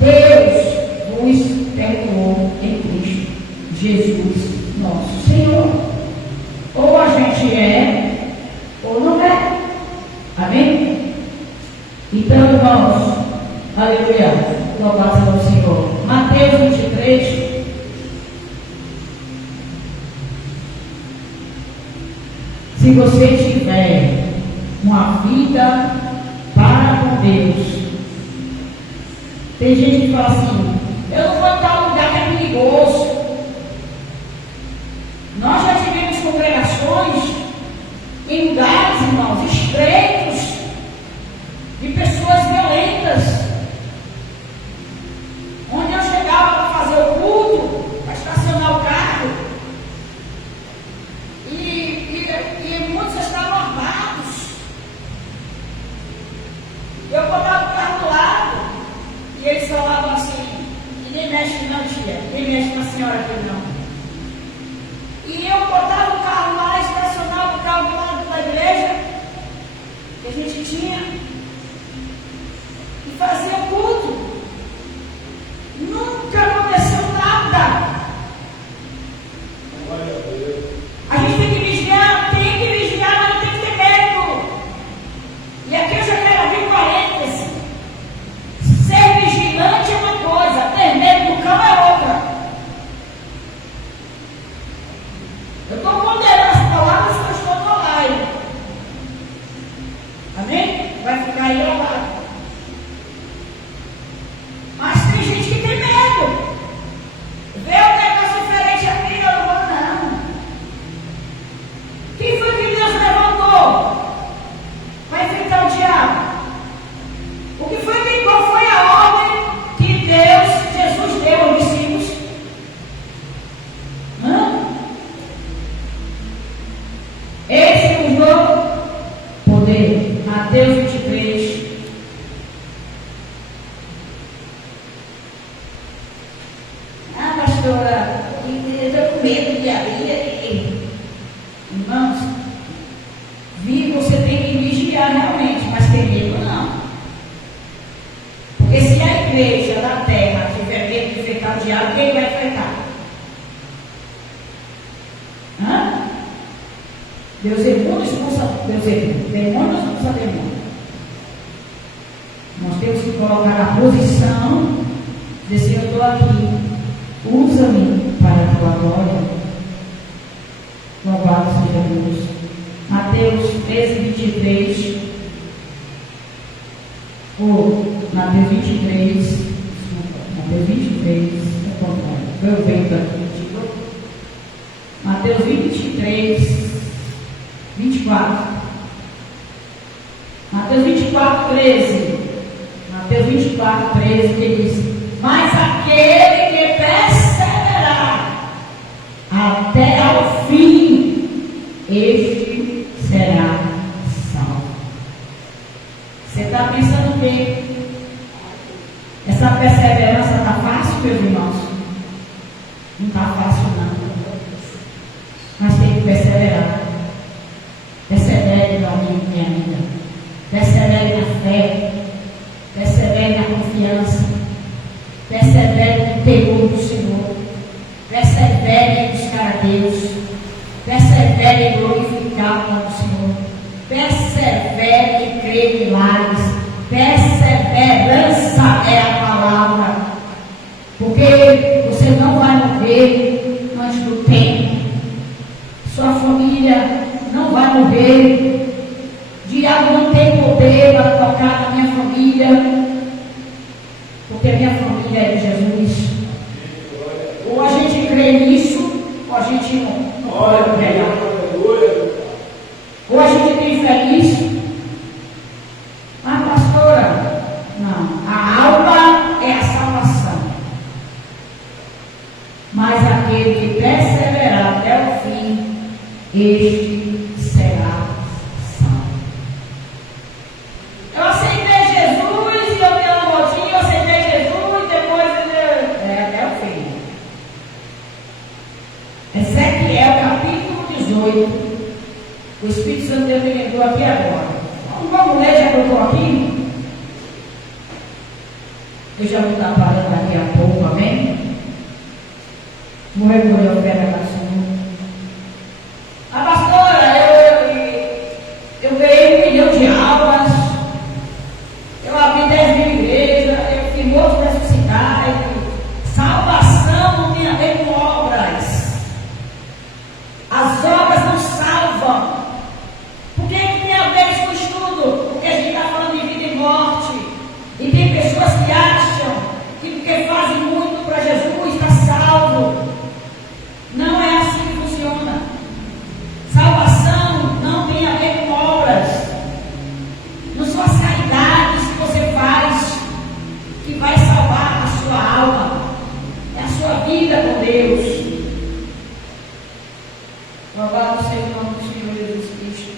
Deus vos perdoou em Cristo Jesus, nosso Senhor. Ou a gente é, ou não é. Amém? Então, irmãos, aleluia, louvado seja o Senhor. Mateus 23. Se você tiver uma vida para com Deus, tem gente que fala assim: eu não vou em tal lugar que é perigoso. Nós já tivemos congregações em lugares, irmãos, estreitos, de pessoas violentas, onde eu chegava para fazer o culto, para estacionar o carro, e muitos estavam armados. Eu botava o carro do lado, e eles falavam assim: ninguém mexe não, tia, ninguém mexe com a senhora aqui não. E eu botava o carro lá, estacionava o carro do lado da igreja que a gente tinha, e fazia o culto. Nunca aconteceu nada. Glória a Deus. poder. Mateus 23. Ah, pastora, eu estou com medo de abrir. Irmãos, você tem que vigiar realmente, mas tem medo não. Porque se a igreja da terra tiver medo de enfrentar o diabo, quem vai enfrentar? Deus é bom, expulsa demônios, expulsa demônios. Nós temos que colocar a posição de dizer: eu estou aqui, usa-me para a tua glória. Louvado seja Deus. Mateus 13, 23. Mateus 23. Desculpa, Mateus 23. É contrário. Eu venho aqui. Mateus 23. 24. Mateus 24, 13. Mateus 24, 13, que diz: mas aquele que perseverar até ao fim, este será salvo. Você está pensando o quê? Essa perseverança está fácil, meus irmãos? Não está fácil, não. Mas tem que perseverar. Persevere na minha vida, persevere na fé, persevere na confiança, persevere no temor do Senhor, persevere em buscar a Deus, persevere em glorificar o nome do Senhor, persevere em crer em milagres. Perseverança é a palavra, porque você não vai morrer antes do tempo, sua família não vai morrer. O diabo não tem poder para tocar na minha família, porque a minha família é de Jesus. Ou a gente crê nisso, ou a gente não pode pregar. Ou a gente tem fé nisso. Mas pastora, não. A alma é a salvação. Mas aquele que perseverar até o fim, este será salvo. Eu aceitei Jesus e eu dei uma voltinha, eu aceitei Jesus e depois até o fim. Ezequiel capítulo 18. O Espírito Santo Deus me lembrou aqui agora. Uma mulher já botou aqui. Eu já vou estar parando daqui a pouco, amém? Vou recolher o pé da Senhor. A pastora, eu ganhei 1 milhão de almas, eu abri 10.000 igrejas, eu fiz outros ressuscitar. Salvação não tem a ver com obras. As obras não salvam. Por que tem a ver isso com o estudo? Porque a gente está falando de vida e morte. E tem pessoas que acham que porque fazem muito para Jesus está salvo. Não é assim que funciona. Salvação não tem a ver com obras. Não são as caridades que você faz que vai salvar a sua alma. É a sua vida com Deus. Louvado seja o nome do Senhor Jesus Cristo.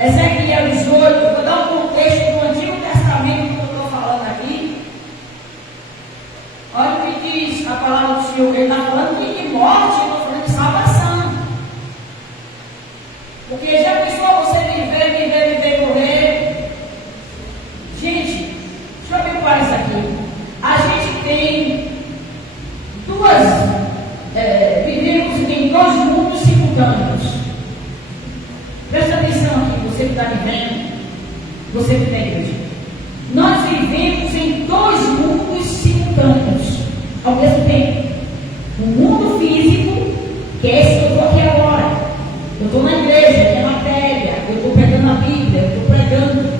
Ezequiel 18, vou dar um contexto do Antigo Testamento que eu estou falando aqui. Olha o que diz a palavra do Senhor. Ele está falando de morte, eu estou falando de salvação. Porque já pensou você viver, morrer? Gente, deixa eu ver qual é isso aqui. A gente tem vivemos em 2 mundos simultâneos. Presta atenção aqui, você que está me vendo, você que está na igreja. Nós vivemos em 2 mundos simultâneos, ao mesmo tempo. O mundo físico, que é esse que eu estou aqui agora. Eu estou na igreja, que é matéria, eu estou pegando a Bíblia, eu estou pregando,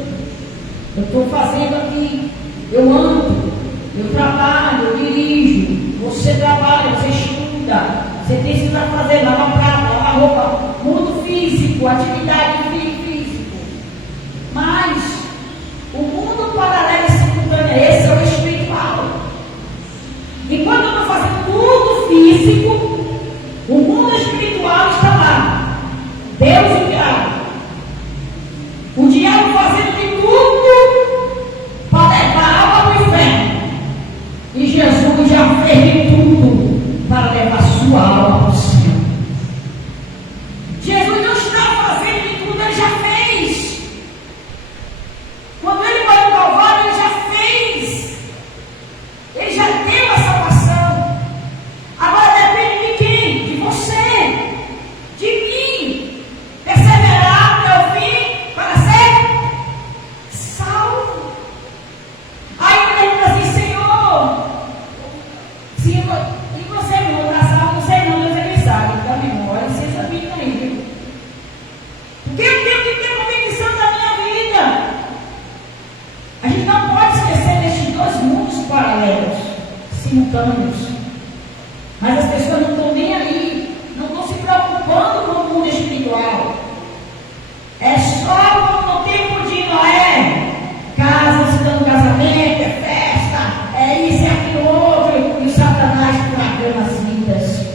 eu estou fazendo aqui, eu ando, eu trabalho, eu dirijo, você trabalha, você estuda, você tem isso para fazer, lavar prato, lavar roupa, mundo físico, atividade física. Mas o mundo paralelo e simultâneo, esse é o espiritual. Enquanto eu estou fazendo tudo físico, o mundo espiritual está lá. Deus e o diabo. O simultâneos. Mas as pessoas não estão nem aí, não estão se preocupando com o mundo espiritual. É só no tempo de Noé, casas dando casamento, é festa, é isso, é aquilo outro, e o Satanás tragando as vidas.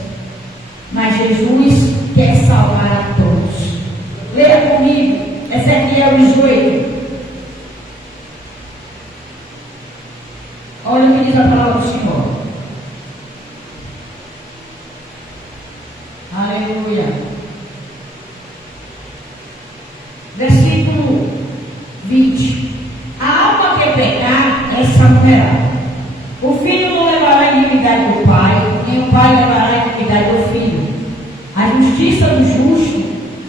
Mas Jesus quer salvar a todos. Leia comigo, Ezequiel 18. Olha o que diz a palavra do Senhor. Aleluia. Versículo 20. A alma que pecar, essa morrerá. O filho não levará a iniquidade do pai, nem o pai levará a iniquidade do filho. A justiça do justo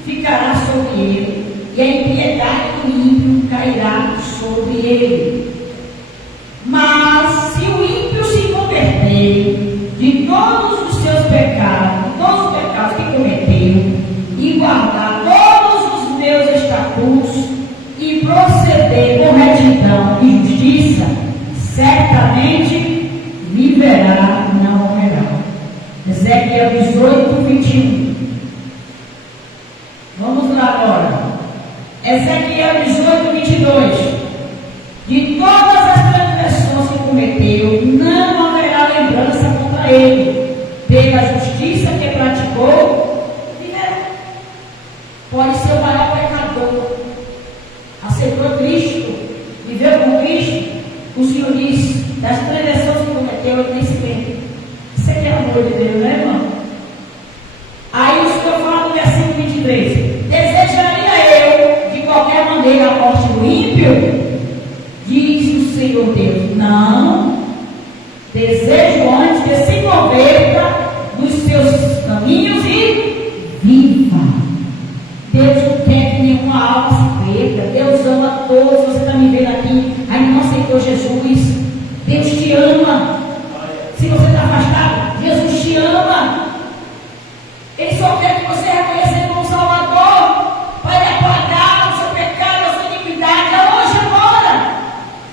ficará sobre ele, e a impiedade do ímpio cairá sobre ele. Mas se o ímpio se converter de todos os seus pecados, todos os pecados que cometeu, e guardar todos os meus estatutos, e proceder com retidão e justiça, certamente viverá, não morrerá. Ezequiel 18, 21. Vamos lá agora. Ezequiel 18, 22. De todas as transgressões que cometeu, não haverá lembrança contra ele. Pela justiça que praticou, viverá. Pode ser o maior pecador. Aceitou Cristo, viveu com Cristo. O Senhor diz, das transgressões que cometeu, ele nem se lembra. Isso aqui é amor de Deus, né, irmão? Aí o Senhor fala no versículo 23. Desejaria eu, de qualquer maneira, a morte do ímpio? Diz o Senhor Deus, não. Desejo antes que se converta dos seus caminhos e viva. Deus não quer que nenhuma alma se perca. Deus ama todos. Você está me vendo aqui, ainda não aceitou Jesus. Deus te ama. Se você está afastado, Jesus te ama. Ele só quer que você reconheça Ele como Salvador, para Ele apagar o seu pecado, a sua iniquidade. É hoje, agora.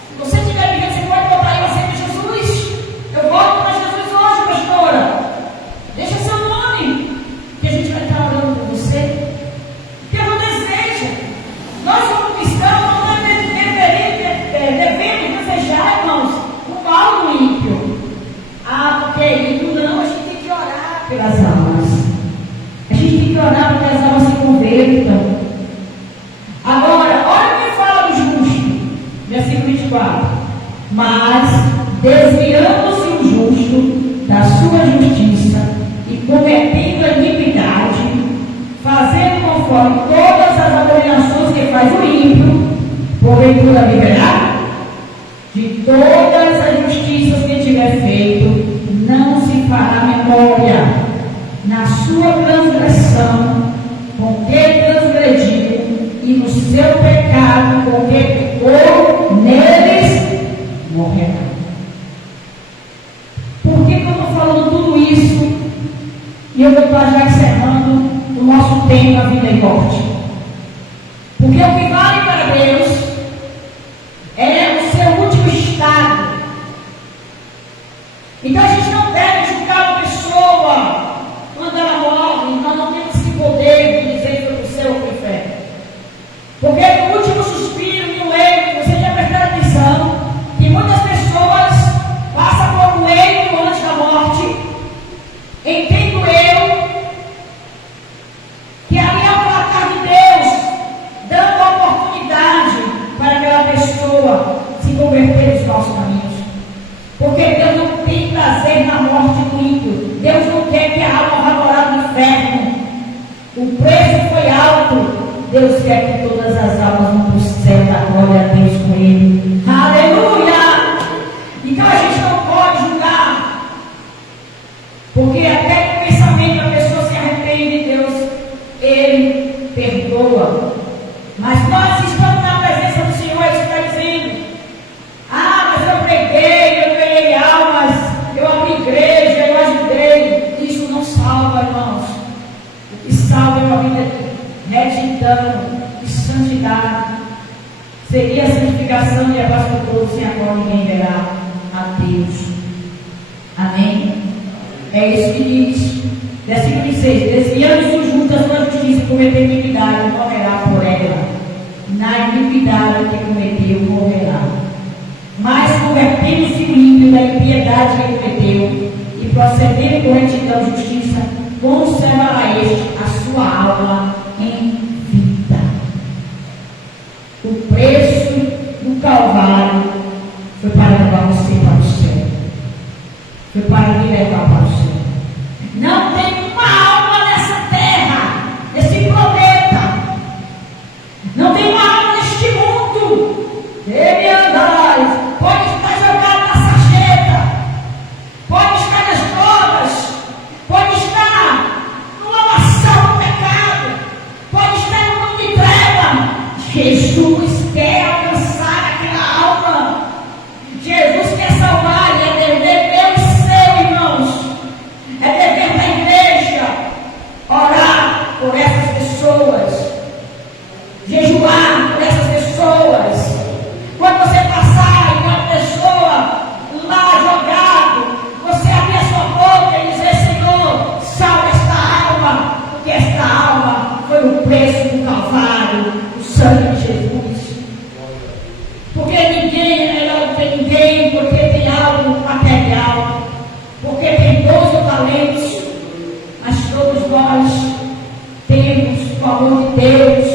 Se você estiver vivendo, você pode voltar aí e aceitar Jesus. Eu volto para Jesus hoje, pastora. Deixa seu nome, que a gente vai estar orando por você. Que eu não desejo. Nós, como cristãos, não devemos desejar, irmãos, o mal do ímpio. Ah, porque é ímpio, não. A gente tem que orar pelas almas. A gente tem que orar para que as almas se convertam. Agora, olha o que fala o justo, versículo 24. Mas, desviando-se o justo da sua justiça e cometendo a iniquidade, fazendo conforme todas as abominações que faz o ímpio, porventura viverá? De todas as justiças que tiver feito, não se fará memória. Na sua transgressão, com que transgrediu, e no seu pecado, com que pecou, neles morrerá. Por que eu estou falando tudo isso? E eu vou estar já encerrando o nosso tempo, a vida e morte. Porque o que vale para Deus é o seu último estado. Então a gente não deve julgar uma pessoa quando ela morre. Nós não temos esse poder de dizer que foi para o céu ou para o inferno. Porque no último suspiro, no leito, você já prestou atenção que muitas pessoas passam por um leito antes da morte. Entendo eu que ali é o placar de Deus, dando a oportunidade para aquela pessoa se converter nos nossos caminhos. Porque Deus não tem prazer na morte do ímpio. Deus não quer que a alma vá morar no inferno. O preço foi alto. Deus quer que todas as almas vão para o céu da glória a Deus com Ele. Aleluia! Então a gente não pode julgar. Porque até que o pensamento da pessoa se arrepende de Deus, Ele perdoa. Mas nós estamos na presença do Senhor, Ele está dizendo: ah, mas eu preguei, eu ganhei almas, eu abri igreja, eu ajudei. Isso não salva, irmãos. O que salva é uma vida de retidão, de santidade. Seria a santificação de abraço por todos, e agora ninguém verá a Deus. Amém? É isso que diz. Versículo 26. Desviando-se juntas da justiça e cometer iniquidade, morrerá por ela. Na iniquidade que cometeu, morrerá. Mas convertendo-se o ímpio da impiedade que cometeu e procedendo com retidão e justiça, conservará este a sua alma em vida. O preço do Calvário foi para levar você para o céu. Foi para me levar para o céu. Não tem uma alma nessa terra, nesse planeta. Não tem uma alma neste mundo. Ele andais. Pode estar jogado na sarjeta. Pode estar nas drogas. Pode estar no lamaçal do pecado. Pode estar no mundo de treva. Jesus quer alcançar aquela alma. Jesus quer salvar. E é dever meu e seu, irmãos. É dever da igreja orar por essas pessoas, jejuar por essas pessoas. Quando você passar e uma pessoa lá jogado, você abrir a sua boca e dizer: Senhor, salva esta alma, porque esta alma foi o preço do Calvário, o sangue de Jesus. Porque ninguém é melhor do que ninguém, porque tem algo material. Porque tem 12 talentos, mas todos nós temos o amor de Deus,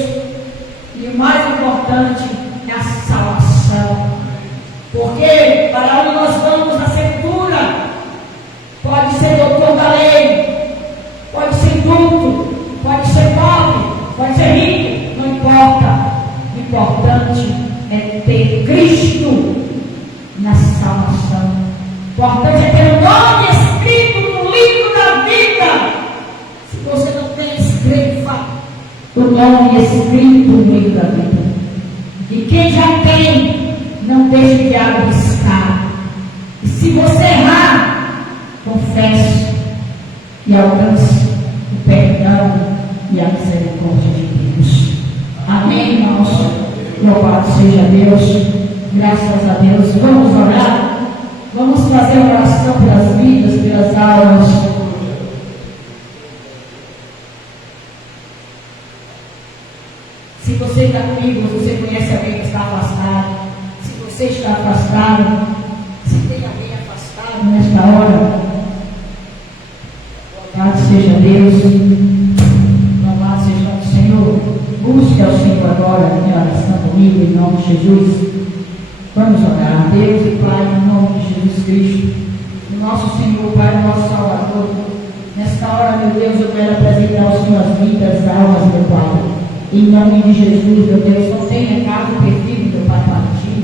e o mais importante é a salvação. Porque para onde nós vamos na sepultura, pode ser doutor da lei, pode ser culto, pode ser pobre, pode ser rico, não importa. O importante é ter Cristo na salvação. O importante é ter o nome escrito no livro da vida. Se você não tem, escreva o nome escrito no livro da vida. E quem já tem, não deixe de arriscar. E se você errar, confesse e alcance o perdão e a misericórdia de Deus. Amém, irmãos? Louvado seja Deus. Graças a Deus. Vamos orar. Vamos fazer uma oração pelas vidas, pelas almas. Se você está comigo, você conhece alguém que está afastado. Se você está afastado, se tem alguém afastado nesta hora, louvado seja Deus. Louvado seja o Senhor. Busque ao Senhor agora em oração comigo, em nome de Jesus. Vamos orar. Deus e Pai, em nome de Jesus Cristo, o nosso Senhor, Pai, nosso Salvador. Nesta hora, meu Deus, eu quero apresentar as suas vidas, almas, meu Pai. Em nome de Jesus, meu Deus, não tenha caso perdido, meu Pai, para ti.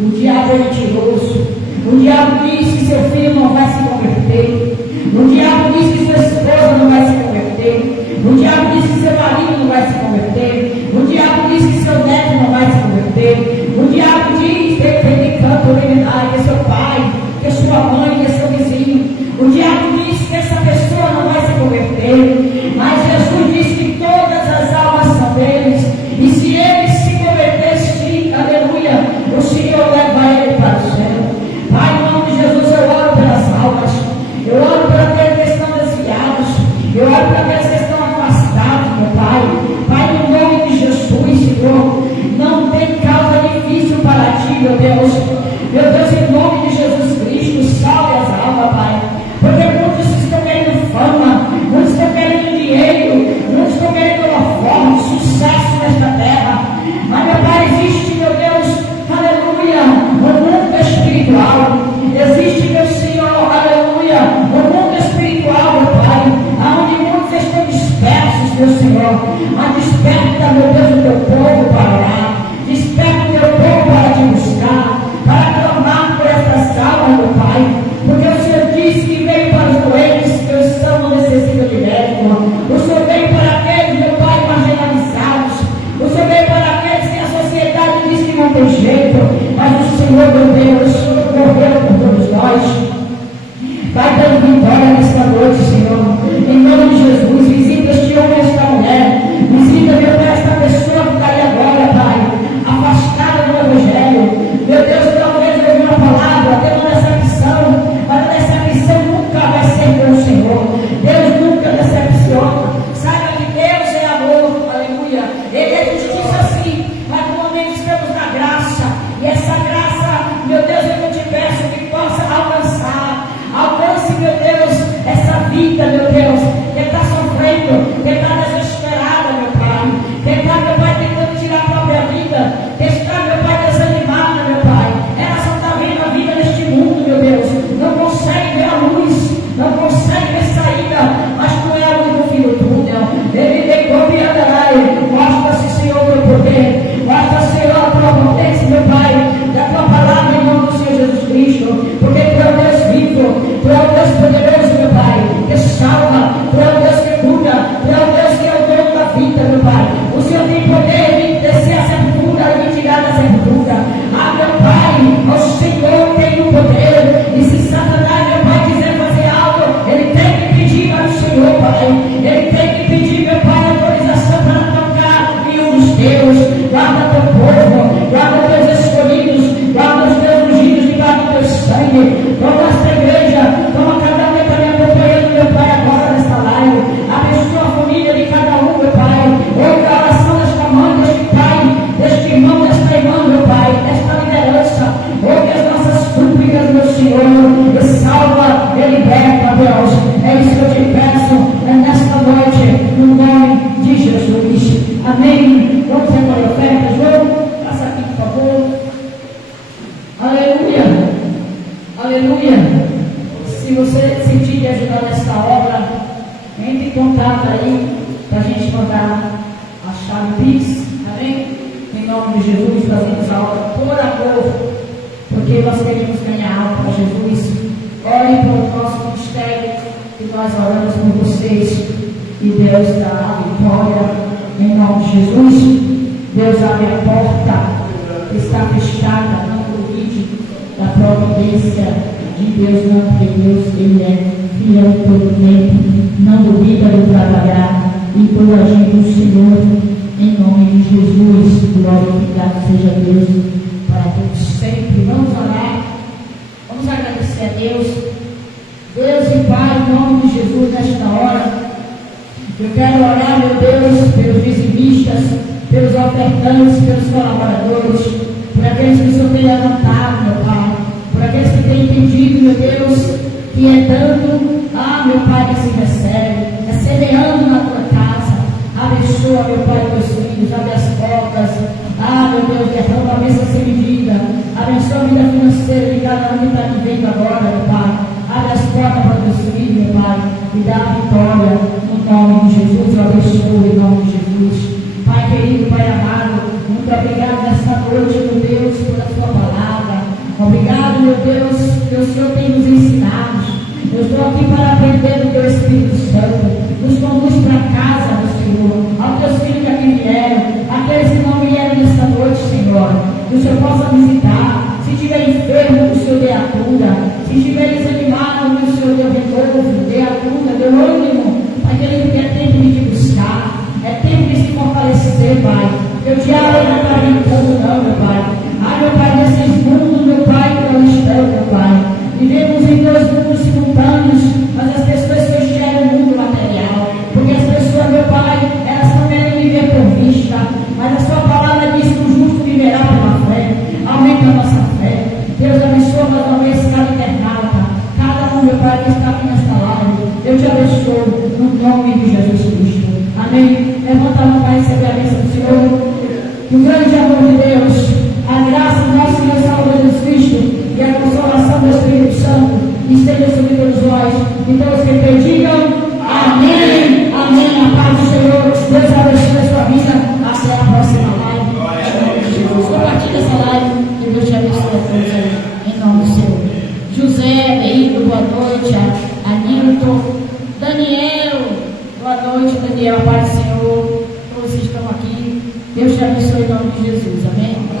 O diabo é mentiroso. O diabo diz que seu filho não vai se converter. O diabo diz que sua esposa não vai se converter. O diabo diz que seu marido não vai se converter. O diabo diz que seu neto não vai se converter. O diabo diz que ele canto liminar, que é seu pai, que é sua mãe, que é seu vizinho. O diabo diz que essa pessoa não vai se converter. Mas Jesus diz que todas as almas são deles. E se eles se convertessem, aleluia, o Senhor leva ele para o céu. Pai, em nome de Jesus, eu oro pelas almas. Eu oro para aqueles que estão desviados. Eu oro para aqueles que estão afastados, meu Pai. Pai, em nome de Jesus, Senhor, não tem causa difícil para ti, meu Deus. Meu Deus, em nome de Jesus Cristo, salve as almas, Pai. Porque muitos estão querendo fama, muitos estão querendo dinheiro, muitos estão querendo holofote, sucesso nesta terra. Mas, meu Pai, existe, meu Deus, aleluia, o mundo espiritual. Existe, meu Senhor, aleluia, o mundo espiritual, meu Pai, onde muitos estão dispersos, meu Senhor. Mas desperta, meu Deus, o teu povo para orar. Desperta o teu povo para te buscar, para clamar por estas almas, meu Pai. Porque o Senhor disse que veio para os doentes que estão necessitando de médico. O Senhor veio para aqueles, meu Pai, marginalizados. O Senhor veio para aqueles que a sociedade diz que não tem jeito. Mas o Senhor, meu Deus, morreu por todos nós. Vai dando vitória nesta noite, Senhor. Em nome de Jesus, visita este homem e esta mulher. Visita, meu Pai, esta pessoa que está aí agora, Pai, afastada do Evangelho. Meu Deus, talvez ouviu uma palavra, tendo essa missão, mas essa missão Deus, guarda teu povo, guarda teus escolhidos, guarda os teus ungidos, guarda o teu sangue. Toma esta igreja, toma cada um que está me acompanhando, meu Pai, agora nesta live. Abençoa a família de cada um, meu Pai. Ouve a oração desta mãe, deste pai, deste irmão, desta irmã, meu Pai, desta liderança. Ouve as nossas súplicas, meu Senhor, e salva e liberta, Deus. É isso que eu te peço nesta noite, no nome de Jesus. Amém. Vamos recolher a oferta, João? Passa aqui, por favor. Aleluia. Aleluia. Se você sentir de ajudar nesta obra, entre em contato aí para a gente mandar a chave Pix. Amém? Em nome de Jesus, fazemos a obra por amor, porque nós queremos ganhar algo para Jesus. Ore pelo nosso ministério, que nós oramos por vocês, e Deus dá a vitória. Em nome de Jesus, Deus abre a porta que está fechada, não duvide da providência de Deus, não, porque Deus, Ele é fiel todo tempo, não duvida do trabalhar e do agir do Senhor. Em nome de Jesus, glória e obrigado seja Deus para todos sempre. Vamos orar, vamos agradecer a Deus. Deus e Pai, em nome de Jesus, nesta hora, eu quero orar, meu Deus, pelos dizimistas, pelos ofertantes, pelos colaboradores, por aqueles que o Senhor tem levantado, meu Pai, por aqueles que têm entendido, meu Deus, que é dando, meu Pai, que se recebe, é semeando na tua casa. Abençoa, meu Pai, teus filhos, abre as portas, meu Deus, derrama a bênção sem medida, abençoa a vida financeira de cada um que está me vendo agora, meu Pai. Abre as portas para teus filhos, meu Pai, e dá a vitória no nome de Jesus. Eu abençoo em nome de Jesus. Pai querido, Pai amado, muito obrigado nesta noite, meu Deus, pela tua palavra. Obrigado, meu Deus, que o Senhor tem nos ensinado. Eu estou aqui para aprender do teu Espírito Santo. Nos conduz para casa, meu Senhor, aos teus filhos que aqui vieram, aqueles que não vieram nesta noite, Senhor, que o Senhor possa visitar. Se estiver enfermo, que o Senhor dê a cura. Se estiver desanimado, que o Senhor dê o renovo, dê a cura, dê o ânimo. Pai querido, que é tempo de te buscar, é tempo de se fortalecer, Pai. Que o diabo não está brincando, não, meu Pai. Meu Pai, nesses mundos, meu Pai, que nós estamos, meu Pai. Vivemos em dois mundos simultâneos, mas as pessoas que hoje geram o mundo material. Porque as pessoas, meu Pai, elas não querem viver por vista, mas a sua palavra diz que o justo viverá pela fé. Aumenta a nossa fé. Deus abençoa mais uma vez cada internauta, cada um, meu Pai, que está aqui nesta live. Eu te abençoo no nome de Jesus Cristo. Amém. Levanta a mão para receber a bênção do Senhor. Que o grande amor de Deus, a graça do nosso Senhor Salvador Jesus Cristo e a consolação do Espírito Santo esteja sobre todos nós. Então, os que digam amém, amém. A paz do Senhor, Deus abençoe a sua vida. Até a próxima live. Compartilhe essa live e Deus te abençoe a todos em nome do Senhor. José, Beito, boa noite. Anilton, Daniel, boa noite, Daniel. A paz do Senhor. Todos estão aqui. Deus te abençoe em nome de Jesus.